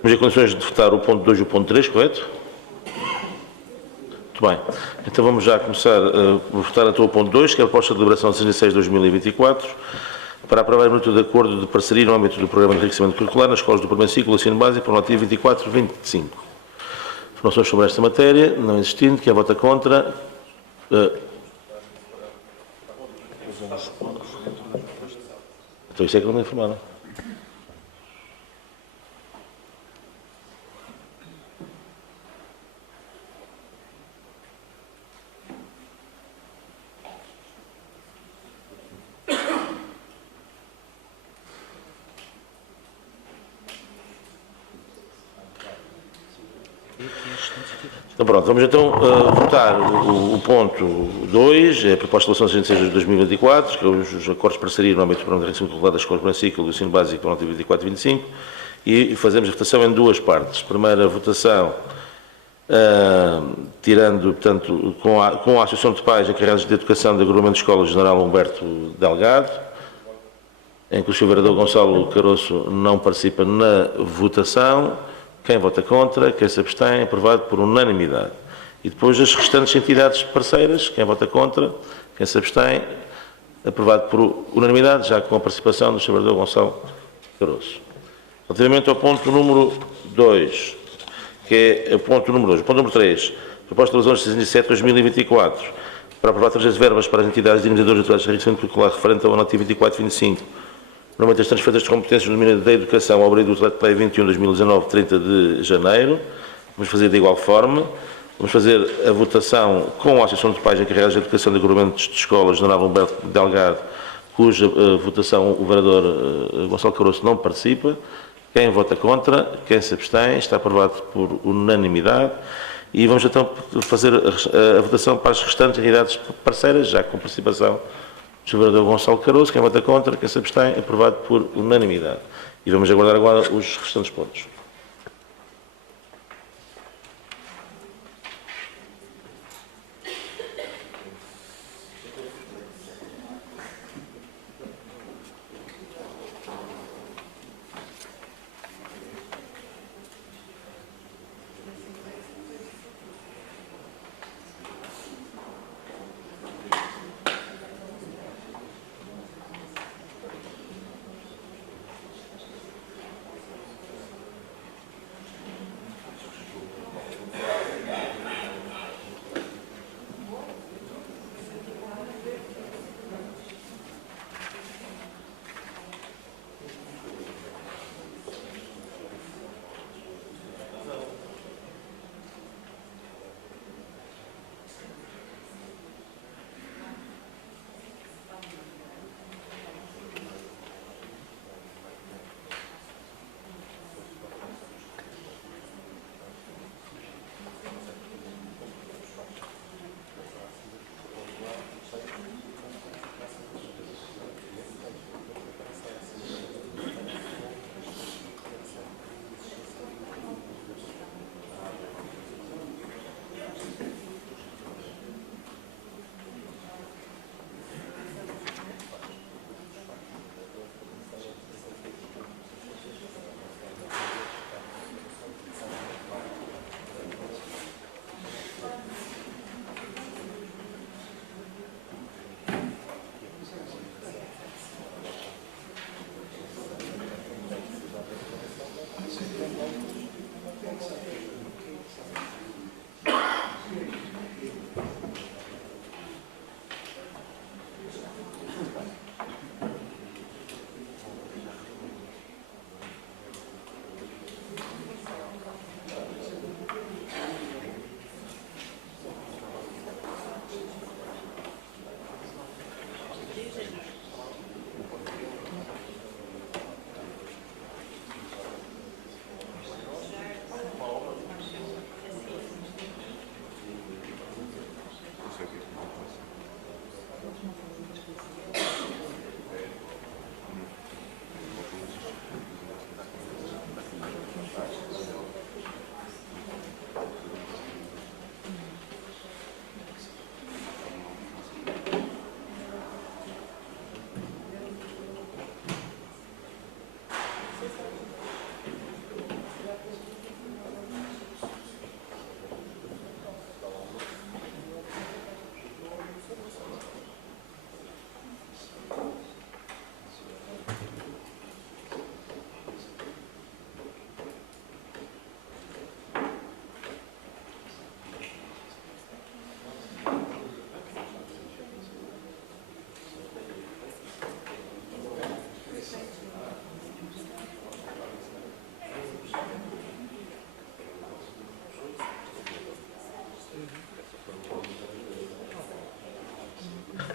Temos em condições de votar o ponto 2 e o ponto 3, correto? Muito bem. Então vamos já começar a votar a o ponto 2, que é a proposta de deliberação 66/2024, para aprovar a minuto de acordo de parceria no âmbito do Programa de Enriquecimento Curricular nas escolas do primeiro ciclo do ensino básico, por nota 24/25. Informações sobre esta matéria, não existindo. Quem vota contra? Então isso é que não me informaram. Então pronto, vamos então votar o ponto 2, é a proposta de relação 66/2024, que é os acordos de parceria no âmbito do Programa de Enriquecimento Curricular da Escola do primeiro ciclo do ensino básico, por nota 24/25, e fazemos a votação em duas partes. Primeira votação, tirando, portanto, com a Associação de Pais encarregados de Educação do Agrupamento de Escolas General Humberto Delgado, em que o Sr. Vereador Gonçalo Caroço não participa na votação. Quem vota contra? Quem se abstém? Aprovado por unanimidade. E depois as restantes entidades parceiras. Quem vota contra? Quem se abstém? Aprovado por unanimidade, já com a participação do Sr. Vereador Gonçalo Caroço. Relativamente ao ponto número 2, que é o ponto número 2. O ponto número 3, proposta de resolução 67/2024, para aprovar 3 verbas para as entidades dinamizadoras de atuais de enriquecimento curricular referente ao ano 24/25, no momento das transferências de competências no domínio da educação ao abrigo do Decreto Lei 21/2019, 30 de janeiro. Vamos fazer de igual forma. Vamos fazer a votação com a Associação de Pais encarregados de Educação de Agrupamentos de Escolas, General Humberto Delgado, cuja votação o vereador Gonçalo Caroço não participa. Quem vota contra? Quem se abstém? Está aprovado por unanimidade. E vamos então fazer a votação para as restantes entidades parceiras, já com participação do Sr. Vereador Gonçalo Caroço. Quem vota contra? Quem se abstém? Aprovado por unanimidade. E vamos aguardar agora os restantes pontos.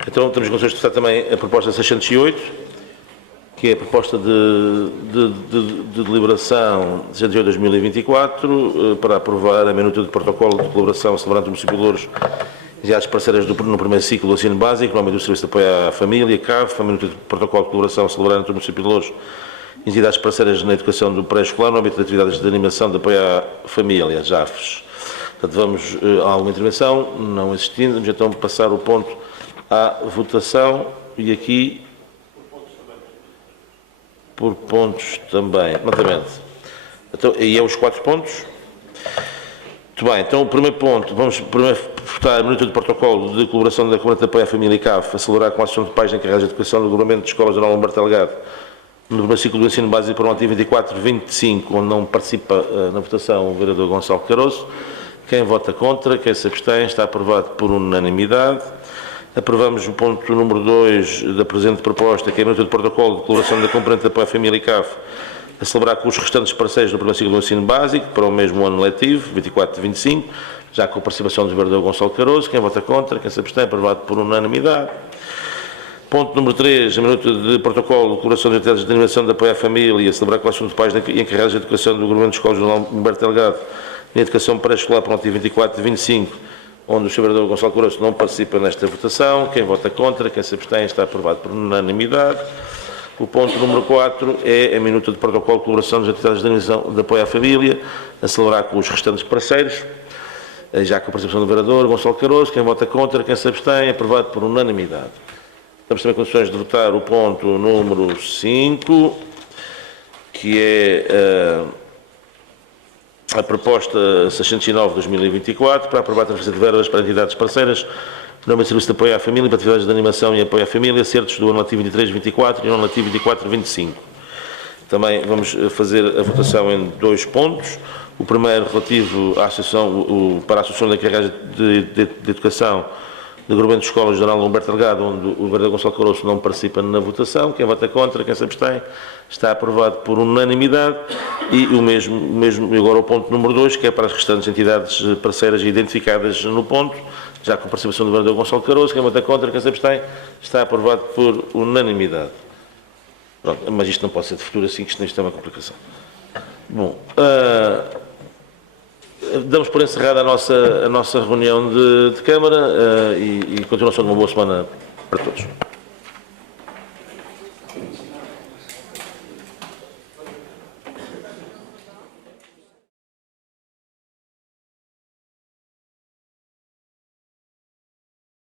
Então, temos condições de votar também a proposta 608, que é a proposta de deliberação 608-2024, para aprovar a minuta de protocolo de colaboração celebrante do município de Louros, entidades parceiras no primeiro ciclo do ensino básico, no âmbito do Serviço de Apoio à Família, CAF, a minuta de protocolo de colaboração celebrante do município de Louros, entidades parceiras na educação do pré-escolar, no âmbito de atividades de animação de apoio à família, JAFs. Portanto, vamos a alguma intervenção, não existindo, vamos então passar o ponto à votação, e aqui por pontos também, exatamente. Então, e é os 4 pontos. Muito bem, então o primeiro ponto, vamos primeiro votar a minuta de protocolo de colaboração da Câmara de Apoio à Família e CAF, a celebrar com a Associação de Pais encarregados de Educação do Regulamento de Escolas General Humberto Delgado, no primeiro ciclo do ensino básico para o ativo 24-25, onde não participa na votação o vereador Gonçalo Caroço. Quem vota contra, quem se abstém, está aprovado por unanimidade. Aprovamos o ponto número 2 da presente proposta, que é a minuta de protocolo de colaboração da Componente de Apoio à Família e CAF, a celebrar com os restantes parceiros do primeiro ciclo do ensino básico para o mesmo ano letivo, 24-25, já com a participação do vereador Gonçalo Caroço. Quem vota contra, quem se abstém, aprovado por unanimidade. Ponto número 3, a minuta de protocolo de colaboração de entidades de animação de apoio à família, a celebrar com a Associação de Pais e encarregados de Educação do Regulamento de Escolas General Humberto Delgado, na educação pré-escolar para o ativo 24-25, onde o Sr. vereador Gonçalo Caroço não participa nesta votação. Quem vota contra, quem se abstém, está aprovado por unanimidade. O ponto número 4 é a minuta de protocolo de colaboração das entidades de animação de apoio à família, a celebrar com os restantes parceiros, já com a participação do vereador Gonçalo Caroço. Quem vota contra, quem se abstém, aprovado por unanimidade. Estamos também em condições de votar o ponto número 5, que é a proposta 609-2024, para aprovar a transferência de verbas para entidades parceiras no âmbito do Serviço de Apoio à Família, para atividades de animação e apoio à família, certos do ano letivo 23-24 e no ano letivo 24-25. Também vamos fazer a votação em 2 pontos. O primeiro relativo à associação, para a Associação de Encarregados de Educação do Grupamento de Escolas General Humberto Delgado, onde o vereador Gonçalo Caroço não participa na votação. Quem vota contra, quem se abstém, está aprovado por unanimidade. E o mesmo agora o ponto número 2, que é para as restantes entidades parceiras identificadas no ponto, já com a participação do vereador Gonçalo Caroço. Quem vota contra, quem se abstém, está aprovado por unanimidade. Pronto, mas isto não pode ser de futuro assim, que isto é uma complicação. Bom, damos por encerrada a nossa reunião de Câmara e continuação de uma boa semana para todos.